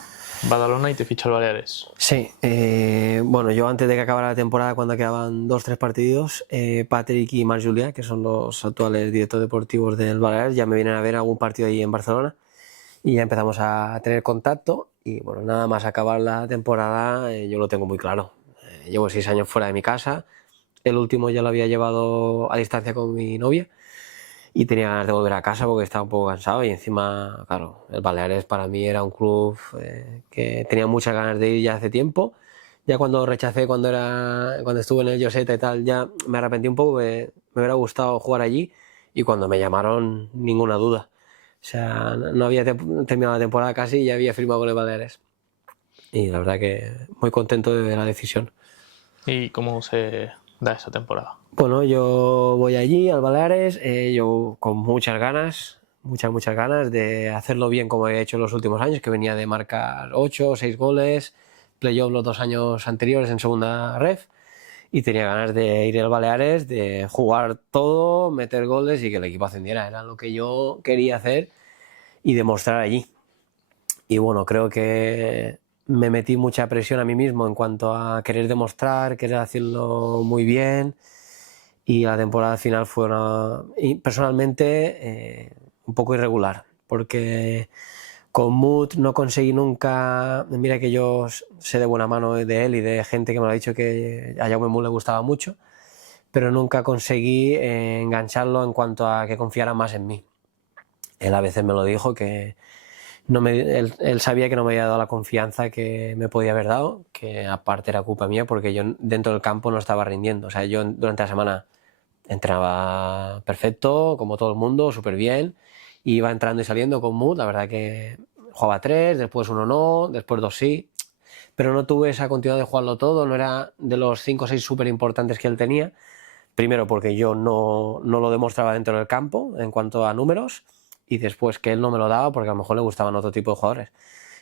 Badalona y te ficha el Baleares. Sí, bueno, yo antes de que acabara la temporada, cuando quedaban 2-3 partidos, Patrick y Marc Julià, que son los actuales directores deportivos del Baleares, ya me vienen a ver algún partido ahí en Barcelona y ya empezamos a tener contacto y bueno, nada más acabar la temporada, yo lo tengo muy claro. Llevo 6 años fuera de mi casa, el último ya lo había llevado a distancia con mi novia y tenía ganas de volver a casa porque estaba un poco cansado y encima, claro, el Baleares para mí era un club que tenía muchas ganas de ir ya hace tiempo. Ya cuando rechacé, cuando estuve en el Lloseta y tal, ya me arrepentí un poco, me hubiera gustado jugar allí y cuando me llamaron, ninguna duda. O sea, no había terminado la temporada casi y ya había firmado con el Baleares. Y la verdad que muy contento de la decisión. ¿Y cómo se da esa temporada? Bueno, yo voy allí al Baleares, yo con muchas ganas de hacerlo bien como he hecho en los últimos años, que venía de marcar 8 o 6 goles, playoff los 2 años anteriores en segunda ref, y tenía ganas de ir al Baleares, de jugar todo, meter goles y que el equipo ascendiera. Era lo que yo quería hacer y demostrar allí. Y bueno, creo que me metí mucha presión a mí mismo en cuanto a querer demostrar, querer hacerlo muy bien. Y la temporada final fue personalmente un poco irregular, porque con Mood no conseguí nunca, mira que yo sé de buena mano de él y de gente que me lo ha dicho que a Jaume Mood le gustaba mucho, pero nunca conseguí engancharlo en cuanto a que confiara más en mí. Él a veces me lo dijo que él sabía que no me había dado la confianza que me podía haber dado, que aparte era culpa mía porque yo dentro del campo no estaba rindiendo. O sea, yo durante la semana entrenaba perfecto, como todo el mundo, súper bien. Iba entrando y saliendo con Mood, la verdad que jugaba 3, después 1 no, después 2 sí. Pero no tuve esa continuidad de jugarlo todo, no era de los 5 o 6 súper importantes que él tenía. Primero porque yo no lo demostraba dentro del campo en cuanto a números y después que él no me lo daba porque a lo mejor le gustaban otro tipo de jugadores.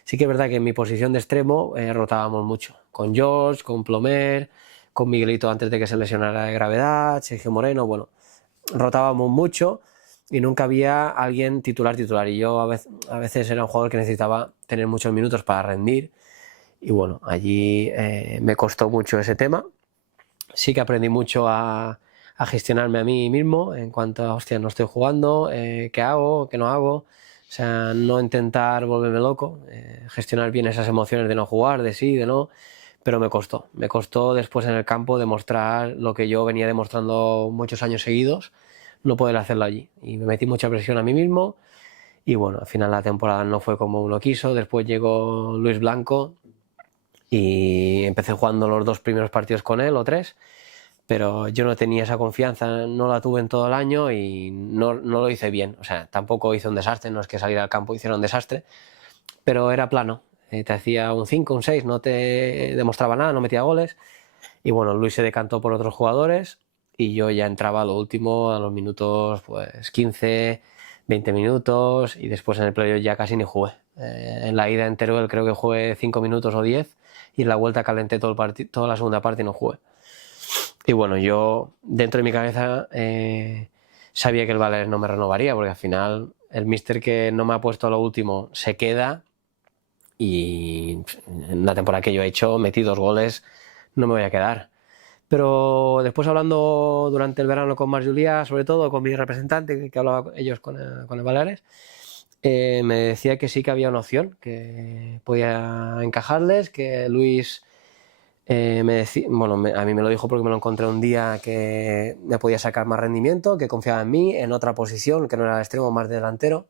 Sí que es verdad que en mi posición de extremo rotábamos mucho, con George, con Plomer, con Miguelito antes de que se lesionara de gravedad, Sergio Moreno, bueno, rotábamos mucho y nunca había alguien titular y yo a veces era un jugador que necesitaba tener muchos minutos para rendir y bueno, allí me costó mucho ese tema. Sí que aprendí mucho a gestionarme a mí mismo en cuanto a, hostia, no estoy jugando, qué hago, qué no hago. O sea, no intentar volverme loco, gestionar bien esas emociones de no jugar, de sí, de no, pero me costó. Me costó después en el campo demostrar lo que yo venía demostrando muchos años seguidos, no poder hacerlo allí. Y me metí mucha presión a mí mismo y bueno, al final la temporada no fue como uno quiso. Después llegó Luis Blanco y empecé jugando los 2 primeros partidos con él o 3, pero yo no tenía esa confianza, no la tuve en todo el año y no lo hice bien. O sea, tampoco hice un desastre, no es que salir al campo hiciera un desastre, pero era plano. Te hacía un 5, un 6, no te demostraba nada, no metía goles. Y bueno, Luis se decantó por otros jugadores y yo ya entraba a lo último, a los minutos pues 15, 20 minutos y después en el playoff ya casi ni jugué. En la ida en Teruel creo que jugué 5 minutos o 10 y en la vuelta calenté todo el toda la segunda parte y no jugué. Y bueno, yo dentro de mi cabeza sabía que el Baleares no me renovaría porque al final el míster que no me ha puesto a lo último se queda y en la temporada que yo he hecho metí 2 goles, no me voy a quedar. Pero después hablando durante el verano con Marc Julià, sobre todo con mi representante, que hablaba ellos con el Baleares, me decía que sí que había una opción, que podía encajarles, que Luis me decía, bueno, a mí me lo dijo porque me lo encontré un día que me podía sacar más rendimiento, que confiaba en mí, en otra posición, que no era extremo, más delantero.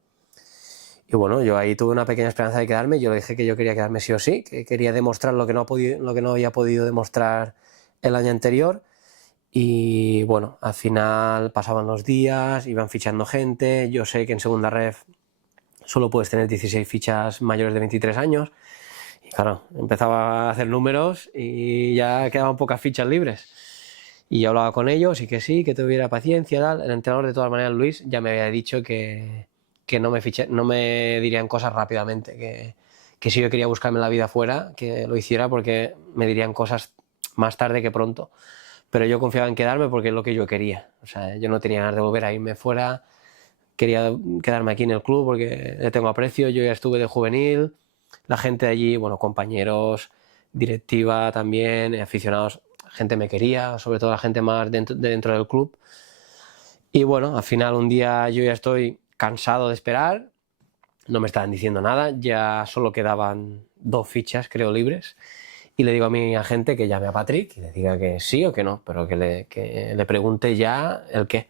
Y bueno, yo ahí tuve una pequeña esperanza de quedarme, yo le dije que yo quería quedarme sí o sí, que quería demostrar lo que no había podido demostrar el año anterior. Y bueno, al final pasaban los días, iban fichando gente. Yo sé que en segunda ref solo puedes tener 16 fichas mayores de 23 años. Y claro, empezaba a hacer números y ya quedaban pocas fichas libres. Y yo hablaba con ellos y que sí, que tuviera paciencia. Tal. El entrenador, de todas maneras, Luis, ya me había dicho que no me dirían cosas rápidamente. Que si yo quería buscarme la vida fuera, que lo hiciera porque me dirían cosas más tarde que pronto. Pero yo confiaba en quedarme porque es lo que yo quería. O sea, yo no tenía ganas de volver a irme fuera quería quedarme aquí en el club porque le tengo aprecio. Yo ya estuve de juvenil, la gente de allí, bueno, compañeros, directiva también, aficionados, gente me quería, sobre todo la gente más dentro del club. Y bueno, al final un día yo ya estoy cansado de esperar, no me estaban diciendo nada, ya solo quedaban 2 fichas, creo, libres. Y le digo a mi agente que llame a Patrick y le diga que sí o que no, pero que le pregunte ya el qué.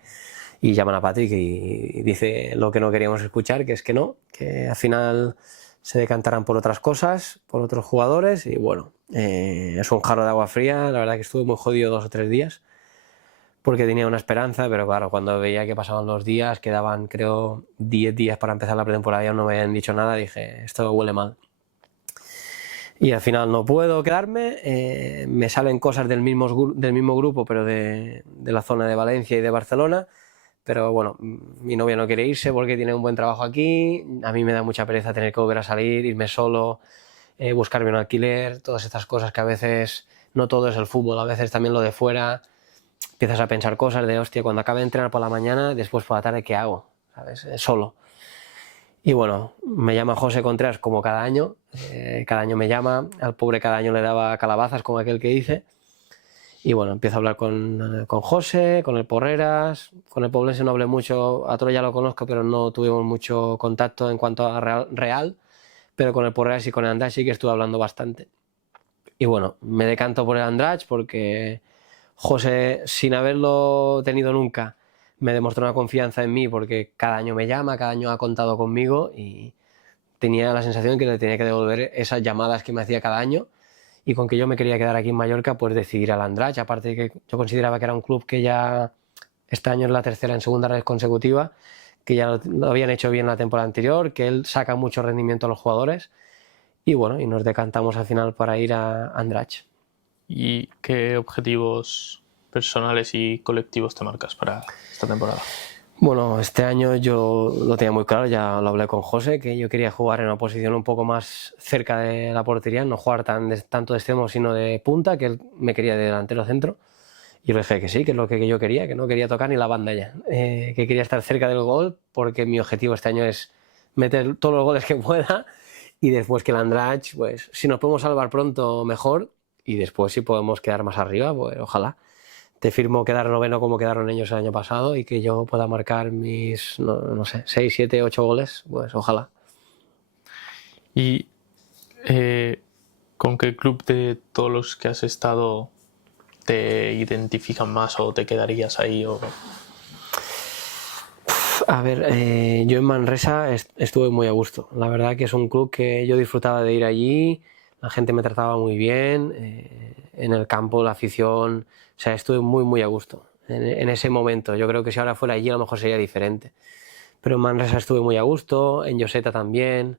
Y llaman a Patrick y dice lo que no queríamos escuchar, que es que no, que al final se decantarán por otras cosas, por otros jugadores. Y bueno, es un jarro de agua fría. La verdad que estuve muy jodido 2 o 3 días porque tenía una esperanza, pero claro, cuando veía que pasaban los días, quedaban creo 10 días para empezar la pretemporada y aún no me habían dicho nada, dije, esto huele mal. Y al final no puedo quedarme, me salen cosas del mismo grupo, pero de la zona de Valencia y de Barcelona. Pero bueno, mi novia no quiere irse porque tiene un buen trabajo aquí. A mí me da mucha pereza tener que volver a salir, irme solo, buscarme un alquiler, todas estas cosas que a veces no todo es el fútbol, a veces también lo de fuera. Empiezas a pensar cosas de, hostia, cuando acabe de entrenar por la mañana, después por la tarde, ¿qué hago? ¿Sabes? Solo. Y bueno, me llama José Contreras como cada año me llama, al pobre cada año le daba calabazas como aquel que dice. Y bueno, empiezo a hablar con José, con el Porreras, con el Poblense no hablé mucho, a Toro ya lo conozco, pero no tuvimos mucho contacto en cuanto a Real, pero con el Porreras y con el Andratx sí que estuve hablando bastante. Y bueno, me decanto por el Andratx porque José, sin haberlo tenido nunca, me demostró una confianza en mí porque cada año me llama, cada año ha contado conmigo y tenía la sensación de que le tenía que devolver esas llamadas que me hacía cada año. Y con que yo me quería quedar aquí en Mallorca, pues decidir al Andratx. Aparte de que yo consideraba que era un club que ya este año es la tercera en segunda red consecutiva, que ya lo habían hecho bien la temporada anterior, que él saca mucho rendimiento a los jugadores. Y bueno, y nos decantamos al final para ir a Andratx. ¿Y qué objetivos personales y colectivos te marcas para esta temporada? Bueno, este año yo lo tenía muy claro, ya lo hablé con José, que yo quería jugar en una posición un poco más cerca de la portería, no jugar tanto de extremo, sino de punta, que él me quería de delantero centro. Y yo le dije que sí, que es lo que yo quería, que no quería tocar ni la banda ya, que quería estar cerca del gol, porque mi objetivo este año es meter todos los goles que pueda y después que el Andratx, pues si nos podemos salvar pronto, mejor, y después si podemos quedar más arriba, pues ojalá. Te firmo quedar noveno como quedaron ellos el año pasado y que yo pueda marcar mis, no sé, 6, 7, 8 goles, pues ojalá. ¿Y con qué club de todos los que has estado te identifican más o te quedarías ahí? A ver, yo en Manresa estuve muy a gusto. La verdad que es un club que yo disfrutaba de ir allí, la gente me trataba muy bien, en el campo, la afición, o sea, estuve muy a gusto en ese momento. Yo creo que si ahora fuera allí a lo mejor sería diferente. Pero en Manresa estuve muy a gusto, en Lloseta también,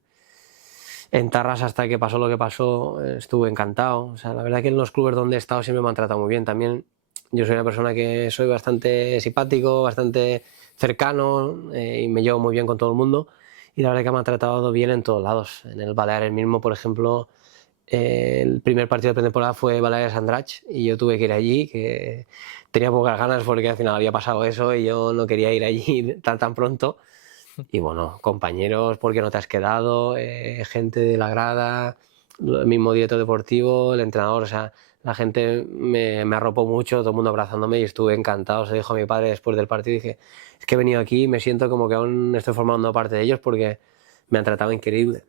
en Tarras hasta que pasó lo que pasó estuve encantado. O sea, la verdad que en los clubes donde he estado siempre me han tratado muy bien. También yo soy una persona que soy bastante simpático, bastante cercano y me llevo muy bien con todo el mundo. Y la verdad que me ha tratado bien en todos lados. En el Baleares mismo, por ejemplo, el primer partido de pretemporada fue Baleares-Andratx y yo tuve que ir allí, que tenía pocas ganas porque al final había pasado eso y yo no quería ir allí tan pronto. Y bueno, compañeros, ¿por qué no te has quedado? Gente de la grada, el mismo director deportivo, el entrenador, o sea, la gente me arropó mucho, todo el mundo abrazándome y estuve encantado. Se dijo a mi padre después del partido y dije, es que he venido aquí y me siento como que aún estoy formando parte de ellos porque me han tratado increíble.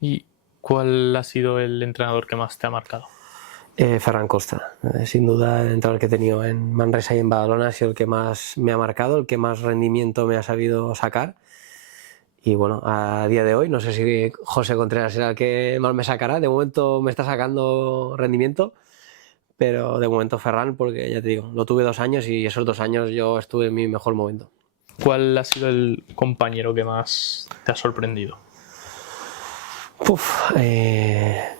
¿Y cuál ha sido el entrenador que más te ha marcado? Ferran Costa, sin duda el entrenador que he tenido en Manresa y en Badalona ha sido el que más me ha marcado, el que más rendimiento me ha sabido sacar. Y bueno, a día de hoy, no sé si José Contreras será el que más me sacará. De momento me está sacando rendimiento, pero de momento Ferran, porque ya te digo, lo tuve 2 años y esos 2 años yo estuve en mi mejor momento. ¿Cuál ha sido el compañero que más te ha sorprendido?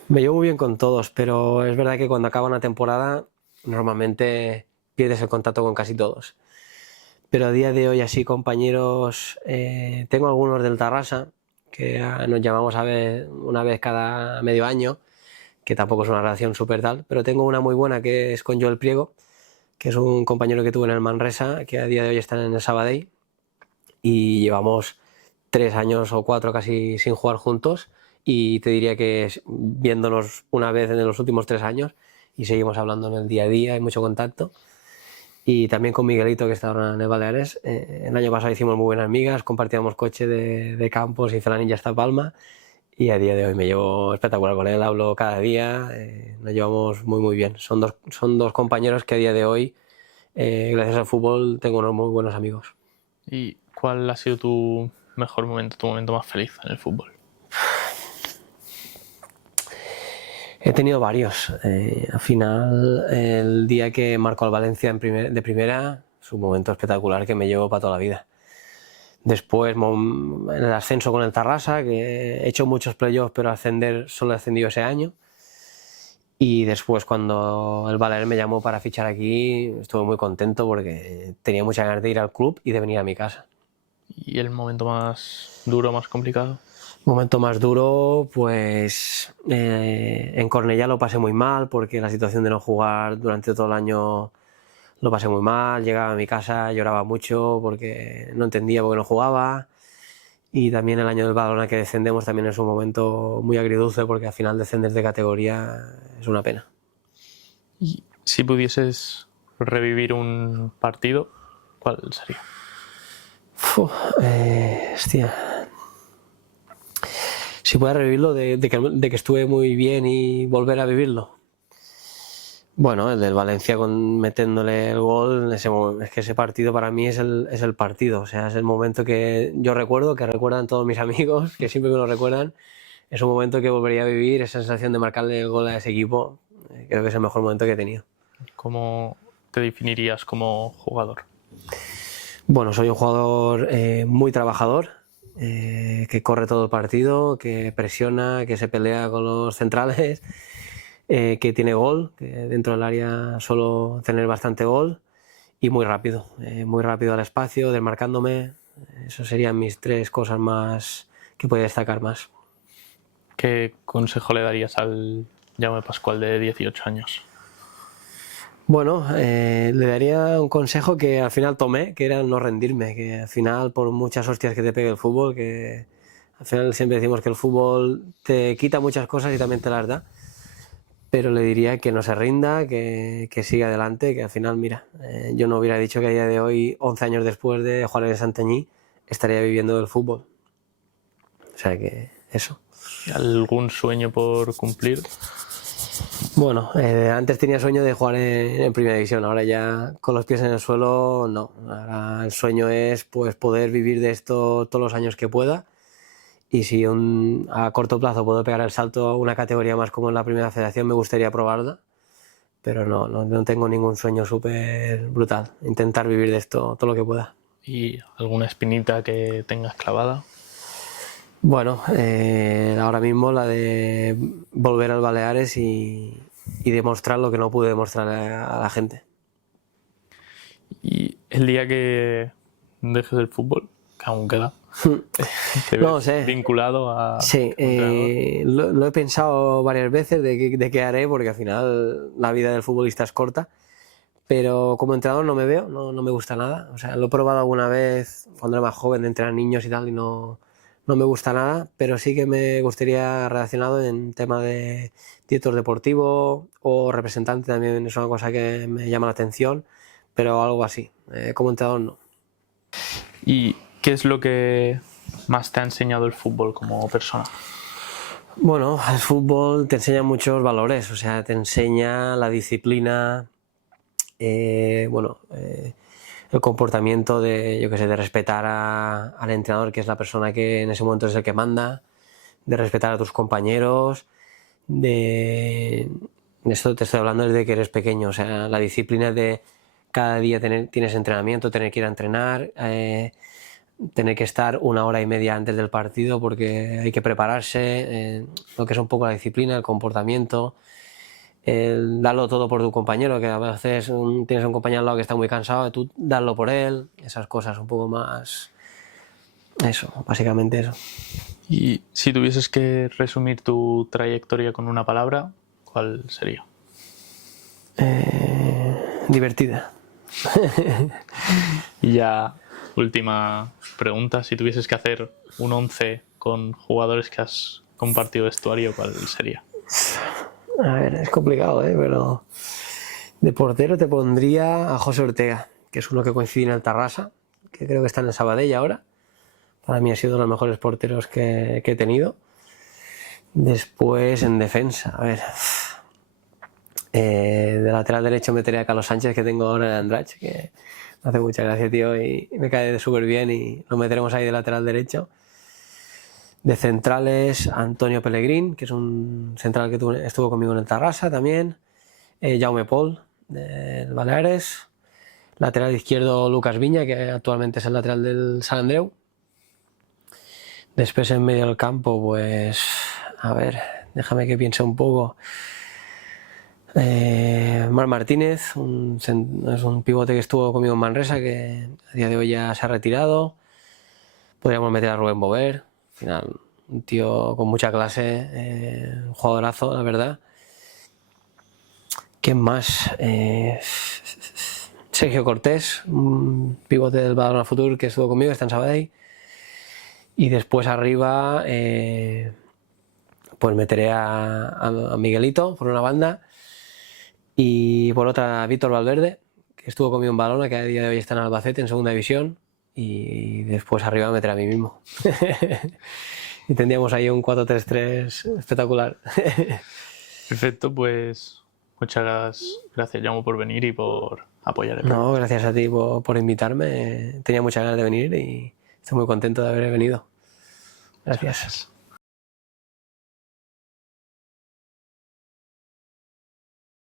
Me llevo muy bien con todos, pero es verdad que cuando acaba una temporada normalmente pierdes el contacto con casi todos. Pero a día de hoy así compañeros, tengo algunos del Tarrasa que nos llamamos una vez cada medio año, que tampoco es una relación súper tal, pero tengo una muy buena que es con Joel Priego, que es un compañero que tuve en el Manresa, que a día de hoy está en el Sabadell, y llevamos 3 años o 4 casi sin jugar juntos, y te diría que viéndonos una vez en los últimos 3 años, y seguimos hablando en el día a día, hay mucho contacto. Y también con Miguelito, que está ahora en el Baleares. El año pasado hicimos muy buenas migas, compartíamos coche de Campos y Felanilla hasta Palma, y a día de hoy me llevo espectacular con él, hablo cada día, nos llevamos muy bien. Son dos compañeros que a día de hoy, gracias al fútbol, tengo unos muy buenos amigos. ¿Y cuál ha sido tu mejor momento, tu momento más feliz en el fútbol? He tenido varios. Al final, el día que marcó al Valencia de primera, es un momento espectacular que me llevo para toda la vida. Después, en el ascenso con el Tarrasa, que he hecho muchos playoffs, pero ascender solo he ascendido ese año. Y después, cuando el Baleares me llamó para fichar aquí, estuve muy contento porque tenía muchas ganas de ir al club y de venir a mi casa. ¿Y el momento más duro, más complicado? Momento más duro, pues en Cornellá lo pasé muy mal porque la situación de no jugar durante todo el año lo pasé muy mal. Llegaba a mi casa, lloraba mucho porque no entendía por qué no jugaba. Y también el año del Badalona que descendemos también es un momento muy agridulce porque al final descender de categoría es una pena. Y si pudieses revivir un partido, ¿cuál sería? Hostia. Si puedo revivirlo, de que estuve muy bien y volver a vivirlo. Bueno, el del Valencia metiéndole el gol, es que ese partido para mí es el partido. O sea, es el momento que yo recuerdo, que recuerdan todos mis amigos, que siempre me lo recuerdan. Es un momento que volvería a vivir, esa sensación de marcarle el gol a ese equipo. Creo que es el mejor momento que he tenido. ¿Cómo te definirías como jugador? Bueno, soy un jugador muy trabajador, que corre todo el partido, que presiona, que se pelea con los centrales, que tiene gol, que dentro del área suelo tener bastante gol, y muy rápido al espacio, desmarcándome. Eso serían mis 3 cosas más que podría destacar más. ¿Qué consejo le darías al Jaume Pascual de 18 años? Bueno, le daría un consejo que al final tomé, que era no rendirme, que al final, por muchas hostias que te pegue el fútbol, que al final siempre decimos que el fútbol te quita muchas cosas y también te las da, pero le diría que no se rinda, que siga adelante, que al final, mira, yo no hubiera dicho que a día de hoy, 11 años después de jugar en el Santanyí, estaría viviendo del fútbol. O sea que eso. ¿Algún sueño por cumplir? Bueno, antes tenía sueño de jugar en primera división, ahora ya con los pies en el suelo no. Ahora el sueño es pues poder vivir de esto todos los años que pueda, y si a corto plazo puedo pegar el salto a una categoría más como en la primera federación, me gustaría probarla, pero no tengo ningún sueño súper brutal. Intentar vivir de esto todo lo que pueda. ¿Y alguna espinita que tengas clavada? Bueno, ahora mismo la de volver al Baleares y demostrar lo que no pude demostrar a la gente. ¿Y el día que dejes el fútbol, que aún queda, te No ves sé. vinculado a... Sí, lo he pensado varias veces de qué haré, porque al final la vida del futbolista es corta, pero como entrenador no me veo, no me gusta nada. O sea, lo he probado alguna vez cuando era más joven de entrenar niños y tal, y no me gusta nada, pero sí que me gustaría relacionado en tema de director deportivo o representante, también es una cosa que me llama la atención, pero algo así. Como entrenador no. ¿Y qué es lo que más te ha enseñado el fútbol como persona? Bueno, el fútbol te enseña muchos valores, o sea, te enseña la disciplina, el comportamiento de respetar al entrenador, que es la persona que en ese momento es el que manda, de respetar a tus compañeros, esto te estoy hablando desde que eres pequeño, o sea, la disciplina de cada día tienes entrenamiento, tener que ir a entrenar, tener que estar 1 hora y media antes del partido porque hay que prepararse, lo que es un poco la disciplina, el comportamiento, el darlo todo por tu compañero, que a veces tienes un compañero al lado que está muy cansado, tú darlo por él, esas cosas un poco más. Eso, básicamente eso. Y si tuvieses que resumir tu trayectoria con una palabra, ¿cuál sería? Divertida. Y ya última pregunta. Si tuvieses que hacer un 11 con jugadores que has compartido vestuario, ¿cuál sería? A ver, es complicado, pero de portero te pondría a José Ortega, que es uno que coincidí en el Tarrasa, que creo que está en el Sabadell ahora. Para mí ha sido uno de los mejores porteros que he tenido. Después en defensa, a ver, de lateral derecho metería a Carlos Sánchez, que tengo ahora en Andratx, que me hace mucha gracia, tío, y me cae súper bien, y lo meteremos ahí de lateral derecho. De centrales, Antonio Pellegrín, que es un central que estuvo conmigo en el Tarrasa también. Jaume Pol, del Baleares. Lateral izquierdo, Lucas Viña, que actualmente es el lateral del Sant Andreu. Después en medio del campo, pues, a ver, déjame que piense un poco. Marc Martínez, es un pivote que estuvo conmigo en Manresa, que a día de hoy ya se ha retirado. Podríamos meter a Rubén Bover, al final, un tío con mucha clase, un jugadorazo, la verdad. ¿Quién más? Sergio Cortés, un pivote del Badalona Futur que estuvo conmigo, está en Sabadell. Y después arriba, pues meteré a Miguelito por una banda, y por otra Víctor Valverde, que estuvo conmigo en Badalona, que a día de hoy está en Albacete en segunda división, y después arriba meteré a mí mismo. Y tendríamos ahí un 4-3-3 espectacular. Perfecto, pues muchas gracias, Jaume, por venir y por apoyar el No, gracias a ti por invitarme. Tenía muchas ganas de venir y estoy muy contento de haber venido. Gracias.